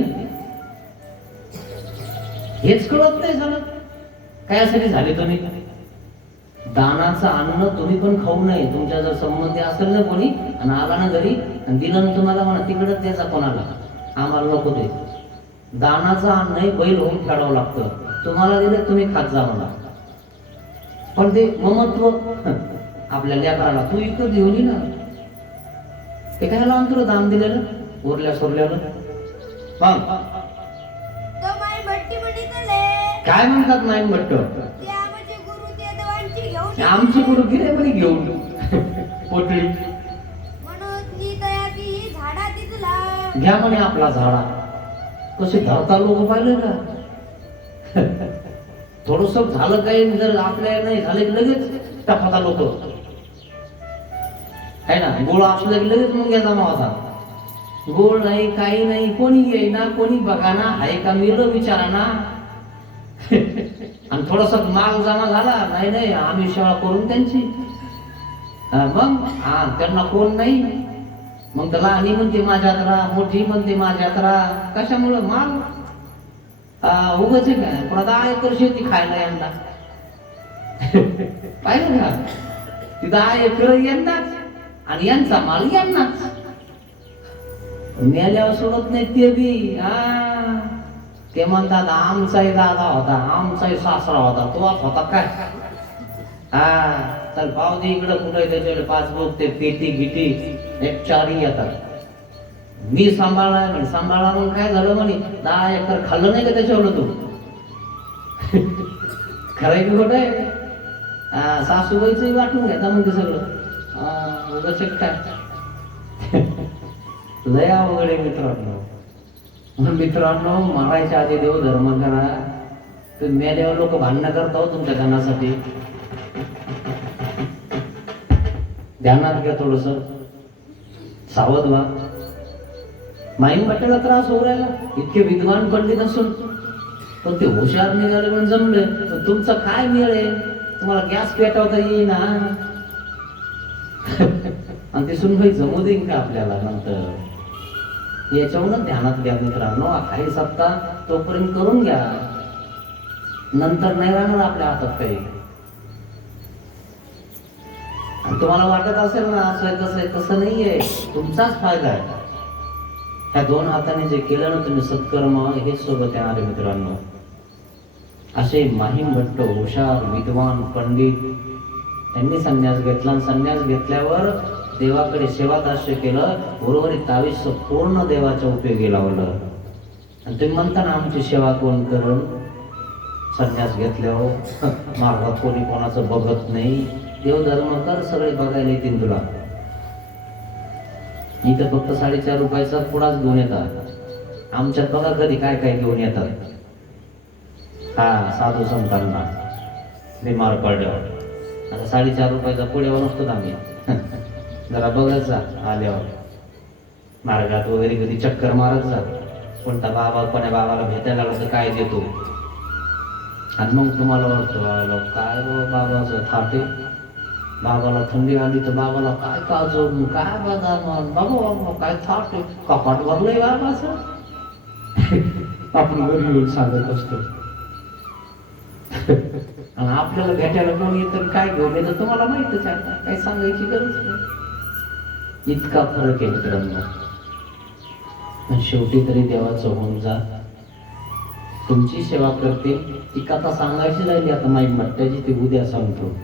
हेच कळत नाही झालं कायसाठी झाले तुम्ही. दानाचं अन्न तुम्ही पण खाऊ नये. तुमच्या जर संबंधी असेल ना कोणी आणि आला ना घरी आणि दिलं ना तुम्हाला, म्हणा तिकडच द्यायचा कोणाला, आम्हाला नको दे. दानाचं अन्न बैल होऊन फेडावं लागतं. तुम्हाला दिलं तुम्ही खात जा म्हणा, पण ते ममत्व आपल्या लेकराला तू इकडं घेऊन ये ना. ते काय अंतर दान दिलेलं उरल्या सोरल्याला. मग काय म्हणतात माईन भट्ट, ते आमचे गुरु ते आमची गुरु गिरे म्हणे घेऊन पोटली म्हणून तयाती ही झाडा तिथला घ्या म्हणे आपला झाडा. कसे धरता लोक पाहिले का? थोडस झालं काही जर आपल्या नाही झालं की लगेच टपाता लोक आहे ना. गोळ असलं की लगेच मुंग्या जमा होता. गोळ नाही काही नाही, कोणी येईना कोणी बघाना, आहे का मिळलं विचाराना. आणि थोडासा माल जमा झाला, नाही नाही आम्ही सेवा करून त्यांची. मग त्यांना कोण नाही, मग तर लहानी म्हणते माझ्यात राहा, मोठी म्हणते माझ्यात राहा. कशामुळं? माल उगच आहे काय? पण 10 एकर शेती खायला यंदा पाहिलं का? ती 10 एकर यंदाच आणि यांचा माल यांनाच. मेल्यावर सोडत नाही ते बी. ते म्हणतात आमचाही दादा होता, आमचाही सासरा होता, तोच होता काय? तर भाऊ दे इकडं कुठे त्याच्याकडे पासबुक ते पेटी गिटी एक 4ही येतात. मी सांभाळा म्हणे, सांभाळा म्हणून काय झालं म्हणे, 10 एकर खाल्लं नाही का त्याच्यावर तू? खरंय की खोटं आहे? सासूबाईचंही वाटून घेता मग ते सगळं. काय लय अवघड आहे मित्रांनो. मित्रांनो, मारायच्या आधी देव धर्म करा. तर मेल्यावर लोक भांडणं करतात तुमच्या धनासाठी. ध्यानात घ्या, थोडस सावध व्हा. माईन वाटायला त्रास होऊ राहिला, इतके विद्वान पंडित असून पण ते हुशार निघाले पण जमले. तर तुमचं काय मिळेल? तुम्हाला गॅस पेटवता येईना. आणि ते सुनबाई जमू देईन का आपल्याला नंतर? याच्यावरून ध्यानात घ्या मित्रांनो. काही सत्ता तोपर्यंत करून घ्या, नंतर नाही राहणार आपल्या हातात काही. आणि तुम्हाला वाटत असेल ना असं आहे तसं आहे, तसं नाहीये. तुमचाच फायदा आहे. ह्या 2 हाताने जे केलं ना तुम्ही सत्कर्म, हे सोबत येणार आहे मित्रांनो. असे माहीम भट्ट हुशार विद्वान पंडित त्यांनी संन्यास घेतला. आणि संन्यास घेतल्यावर देवाकडे सेवादास्य केलं. उर्वरित आयुष्य पूर्ण देवाच्या उपयोगी लावलं. आणि तुम्ही म्हणता ना आमची सेवा कोण करण? संन्यास घेतल्यावर मार्गात कोणी कोणाचं बघत नाही. देव धर्म कर, सगळे बघायला येतील तुला. इथं फक्त 4.5 रुपयाचा पुडाच घेऊन येतात. आमच्यात बघा कधी काय काय घेऊन येतात. साधू संतांना बिमार पडल्यावर आता 4.5 रुपयाचा पुड्यावर नसतो आम्ही. जरा बघत जा आल्यावर मार्गात वगैरे कधी चक्कर मारत जा. कोणता बाबा कोण्या बाबाला भेटायला लागला तर काय देतो. आणि मग तुम्हाला वाटतं काय बाबाचं थाटे. बाबाला थंडी आली तर बाबाला काय काजू काय बदाम बाबा काय थाट कपाट भरलंय बाबाचं. आपण घरी येऊन सांगत असतो. आणि आपल्याला भेटायला कोण येतं काय घेऊन येतं तुम्हाला माहितच आहे. काही सांगायची गरज नाही. इतका फरक आहे मित्रांनो. पण शेवटी तरी देवाचं होऊन जा. तुमची सेवा करते. ती कथा सांगायची राहिली आता माहीम भट्टाची, ती उद्या सांगतो.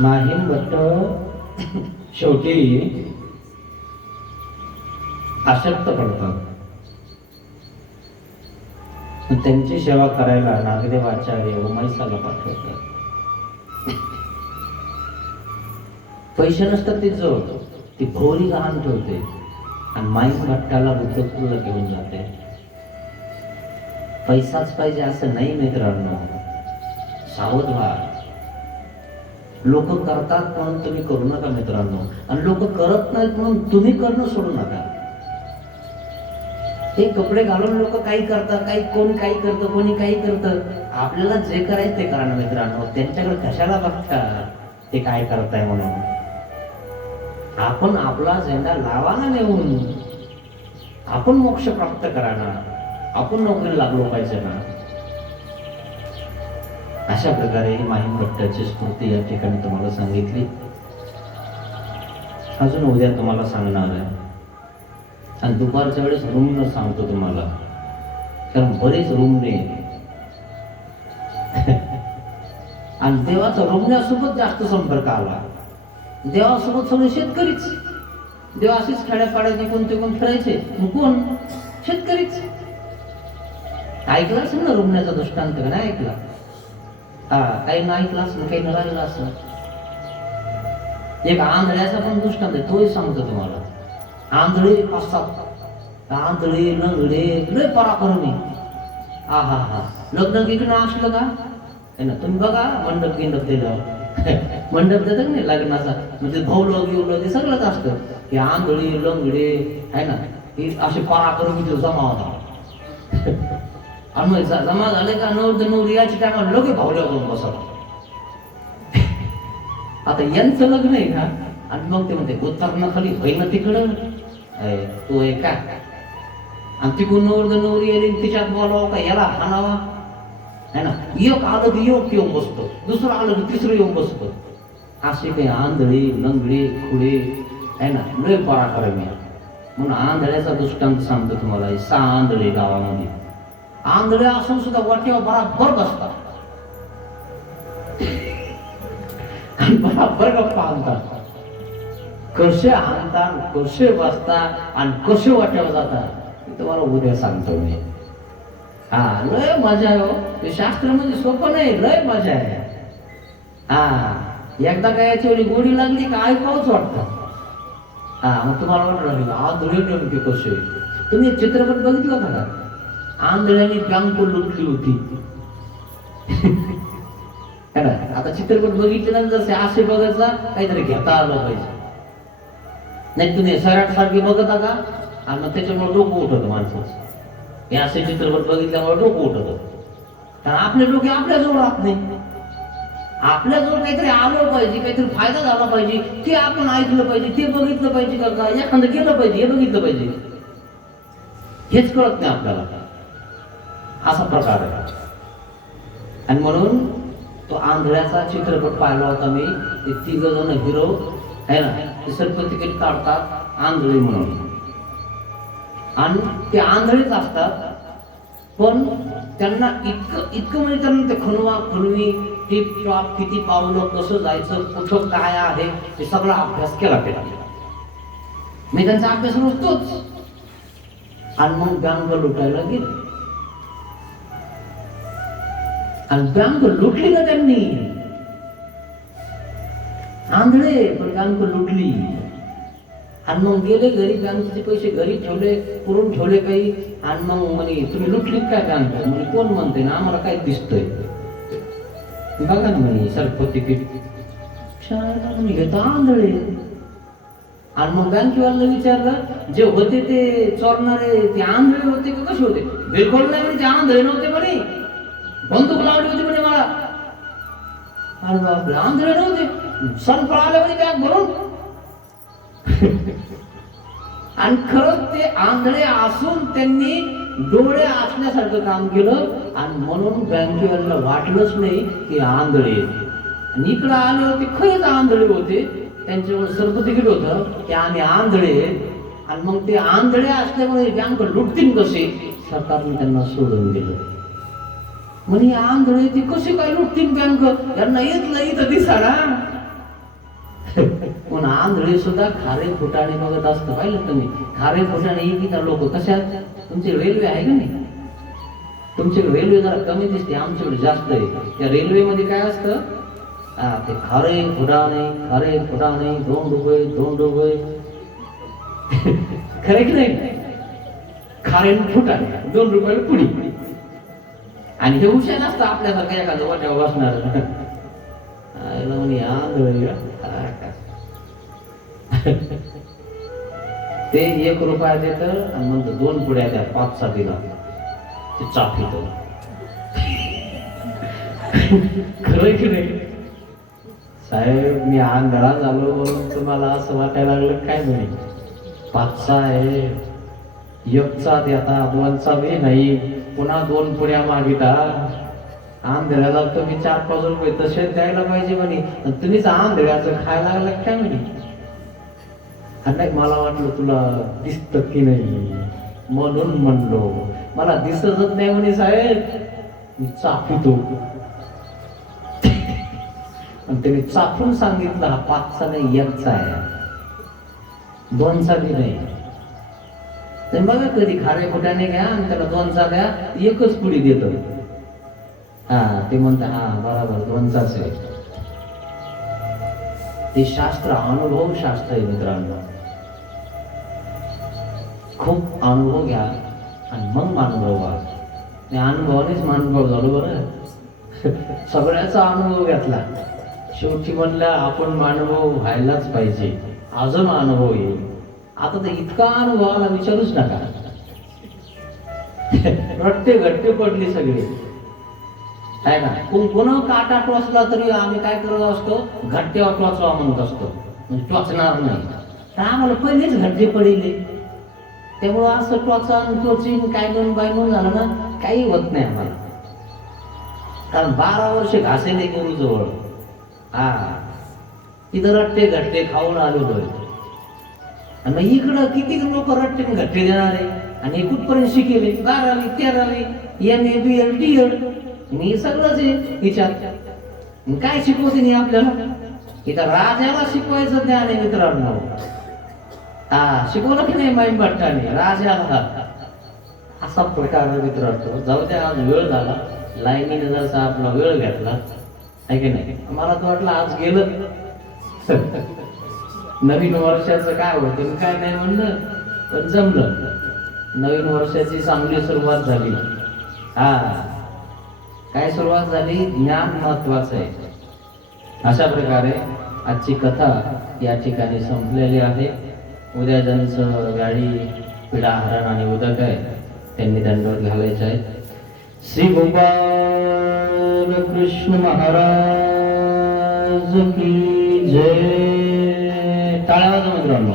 माहीम भट्ट शेवटी आशक्त पडतात. त्यांची सेवा करायला नागदेव आचार्य उमाईसाला पाठवतात. पैसे नसतात ते जवळ, ती भोवरी गहाण ठेवते आणि माहीम भट्टाला बुद्धपूरला घेऊन जाते. पैसाच पाहिजे असं नाही मित्रांनो. सावध व्हा. लोक करतात म्हणून तुम्ही करू नका मित्रांनो. आणि लोक करत नाहीत म्हणून तुम्ही करणं सोडू नका. हे कपडे घालून लोक काही करतात, काही कोण काही करतं, कोणी काही करतं. आपल्याला जे करायचं ते करा ना मित्रांनो. त्यांच्याकडे कशाला बघता ते काय करताय म्हणून. आपण आपला झेंडा लावा ना नेऊन. आपण मोक्ष प्राप्त करा ना. आपण नोकरी लागलो पाहिजे ना. अशा प्रकारे ही माहीम भट्टाची स्फूर्ती या ठिकाणी तुम्हाला सांगितली. अजून उद्या तुम्हाला सांगणार आहे. आणि दुपारच्या वेळेस रुमनं सांगतो तुम्हाला, कारण बरेच रुमणे आणि देवाचा रुमण्यासोबत जास्त संपर्क आला. देवासोबत सगळे शेतकरीच. देव असेच खेड्यापाड्यात निघून तिकून फिरायचे. मग कोण? शेतकरीच. ऐकला असेल ना रुमण्याचा दृष्टांत? नाही ऐकला? काही न ऐकलं असं काही न राहिलं असं. एक आंधळ्याचा पण दृष्टांत आहे, तोही सांगतो तुम्हाला. आंधळे असतात, आंधळे लंगडे लय पराक्रमी. हा हा हा लग्न गिग्न असलं का है ना, तुम्ही बघा मंडप गिंडप दिलं मंडप देतात नाही लग्नाचा, म्हणजे भाऊलं बिवलं ते सगळंच असतं. हे आंधळी लंगडे है ना, हे असे पराक्रमी तो जमा होता. आणि मग जमा झाले का नवर नवरी याची टायमा लगे भावल्या जाऊन बसत. आता यांचं लग्न आहे का, आणि मग ते म्हणते उतरणं खाली होईना तिकडं तो आहे का, आणि तिकडून नवर नवरी आली तिच्यात बोलावं का याला हाणावा है ना. एक आलं की एक येऊन बसतो, दुसरं आलं की तिसरं येऊन बसतो. असे काही आंधळे लंगडे खुडे है ना, लय पराक्रमी. म्हणून आंधळ्याचा दृष्टांत सांगतो तुम्हाला. 6 आंधळे गावामध्ये, आंधळे असून सुद्धा वाटेवर बराबर बसतात आणि बराबर गप्पा आणतात. कसे आणतात, कसे बसतात आणि कसे वाट्यावर जातात हे तुम्हाला उद्या सांगतो मी. हा लय मजा आहे हो. ते शास्त्र म्हणजे सोपं नाही, लय मजा आहे. हा एकदा काय याची गोडी लागली का ऐकावंच वाटतं. हा मग तुम्हाला वाटलं आंधळे नेमके कसे. तुम्ही एक चित्रपट बघितला होता का, आंधळ्याने बँक लुटली होती है ना. आता चित्रपट बघितल्यानंतर जसे असे बघायचा काहीतरी घेता आलं पाहिजे. नाही तुम्ही सराट सारखे बघता का, आणि मग त्याच्यामुळे डोकं उठत माणसाचं. हे असे चित्रपट बघितल्यामुळे डोकं उठत, कारण आपले डोके आपल्याजवळ राहत नाही. आपल्याजवळ काहीतरी आलं पाहिजे, काहीतरी फायदा झाला पाहिजे, ते आपण ऐकलं पाहिजे, ते बघितलं पाहिजे का, एखादं केलं पाहिजे, हे बघितलं पाहिजे. हेच कळत नाही आपल्याला. असा प्रकार आहे. आणि म्हणून तो आंधळ्याचा चित्रपट पाहिला होता मी. ते 3 जण हिरो है ना, ते सर्प तिकीट काढतात आंधळे म्हणून, आणि ते आंधळेच असतात. पण त्यांना इतकं म्हणजे त्यांना ते खणवा खणवी टिप टॉप किती पावलं, कसं जायचं, कुठं काय आहे, ते सगळा अभ्यास केला गेला. मी त्यांचा अभ्यास नसतोच. आणि मग बँक लुटायला गेले, आणि बँक लुटली ना त्यांनी. आंधळे पण बँक लुटली. आणि मग गेले घरी, बँकेचे पैसे घरी ठेवले, पुरून ठेवले काही. आणि मग म्हणे तुम्ही लुटलीत काय बँक. म्हणजे कोण म्हणते ना, आम्हाला काय दिसतंय बघा ना म्हणे सर्प तिकीट. म्हणे घेतो आंधळे. आणि मग बँकेवाल्याला विचारलं, जे होते ते चोरणारे ते आंधळे होते का कसे होते. बिलकुल नाही म्हणे, ते आंधळे नव्हते म्हणे, बंदूक लावली होती म्हणे मला. अरे बापरे, आंधळे नव्हते. सण पळाले म्हणे बॅग भरून. आणि खरंच ते आंधळे असून त्यांनी डोळे असल्यासारखं काम केलं. आणि म्हणून बँकेवाल्याला वाटलंच नाही की आंधळे. आणि इकडं आले होते, खरंच आंधळे होते, त्यांच्याकडे सर्व तिकीट होतं की आम्ही आंधळे. आणि मग ते आंधळे असल्यामुळे बँक लुटतील कसे, सरकारने त्यांना सोडून दिलं. म्हणजे आंधळे ते कसे काय लुटतील बँक, त्यांना येतलं इथं दिसाना. पण आंधळे सुद्धा खारे फुटाणे बघत असतं. पाहिलं तुम्ही, खारे फुटाणे इथे लोक कशा. तुमची रेल्वे आहे का नाही, तुमच्याकडे रेल्वे जरा कमी दिसते, आमच्याकडे जास्त आहे. त्या रेल्वेमध्ये काय असतं, ते खारे फुटाणे, खारे फुटाणे 2 रुपये 2 रुपये. खरे की नाही, खारे फुटाणे 2 रुपये पुढी. आणि हे हुशार असतं आपल्यासारखं एखादं वाट्यावर बसणार. ते 1 रुपया देत आणि म्हणतो 2 पुड्या द्या, 5-6 दिला ते चाफीत. खरं की नाही साहेब, मी आंधळा झालो म्हणून तुम्हाला असं वाटायला लागलं काय म्हणे. 5-6 आहे, 1चा देता, 2चा बी नाही, पुन्हा 2 पुड्या मागिता. आंधळ्याला तुम्ही 4-5 रुपये तसे द्यायला पाहिजे म्हणे, तुम्हीच आंधळ्याचं खायला लागलं काय म्हणे. आणि मला वाटलं तुला दिसत की नाही म्हणून म्हणलो. मला दिसतच नाही म्हणे साहेब, मी चापितो. आणि त्याने चापून सांगितलं हा 5चा नाही 1चा आहे, 2चा बी नाही. तर बघा कधी खारे फुटाणे घ्या आणि त्याला 2चा द्या, 1च पुडी देतो. हा ते म्हणतात हा बरोबर द्वंचाच आहे. ते शास्त्र अनुभव शास्त्र आहे मित्रांनो. खूप अनुभव घ्या आणि मग मानव व्हा. मी अनुभवानेच मानव झालो बरं. सगळ्याचा अनुभव घेतला, शेवटी म्हणलं आपण मानव व्हायलाच पाहिजे. अजून अनुभव येईल. आता तर इतका अनुभव आला विचारूच नका. रट्टे घट्टे पडली सगळी आहे ना. कोण काटा टोचला तरी आम्ही काय करत असतो, घट्ट्यावर टोचवा म्हणत असतो, म्हणजे टोचणार नाही. तर आम्हाला पहिलेच घट्टे पडले, त्यामुळं असं टोचा टोचीन काय म्हणून बाय म्हणून झालं ना, काही होत नाही आम्हाला. कारण 12 वर्ष घासेले गुरु जवळ. हा तिथं रट्टे घट्टे खाऊन आलेलो आहे. आणि मग इकडं किती लोक रट्टे घट्टे देणार आहे. आणि कुठपर्यंत शिकेले, 12वी 13वी MA BL DED मी सगळंच आहे हिच्यात. काय शिकवते नाही आपल्याला. इथं राजाला शिकवायचं ज्ञान आहे मित्रांनो. हा शिकवलं की नाही माईन भट्टाने राजाला. असा प्रकार मित्रांनो. जाऊ द्या, आज वेळ झाला, लाईनीने जसा आपला वेळ घेतला आहे की नाही. मला तर वाटलं आज गेलं. नवीन वर्षाचं काय होतं काय नाही म्हणलं, पण जमलं. नवीन वर्षाची चांगली सुरुवात झाली. हा काय सुरुवात झाली, ज्ञान महत्वाचं आहे. अशा प्रकारे आजची कथा या ठिकाणी संपलेली आहे. उद्या ज्यांचं गाडी पिढा हरण आणि उदक आहे त्यांनी दंडवत घालायचे आहे. श्री गोपाल कृष्ण महाराज की जय. टाळ्या वाजवा मित्रांनो.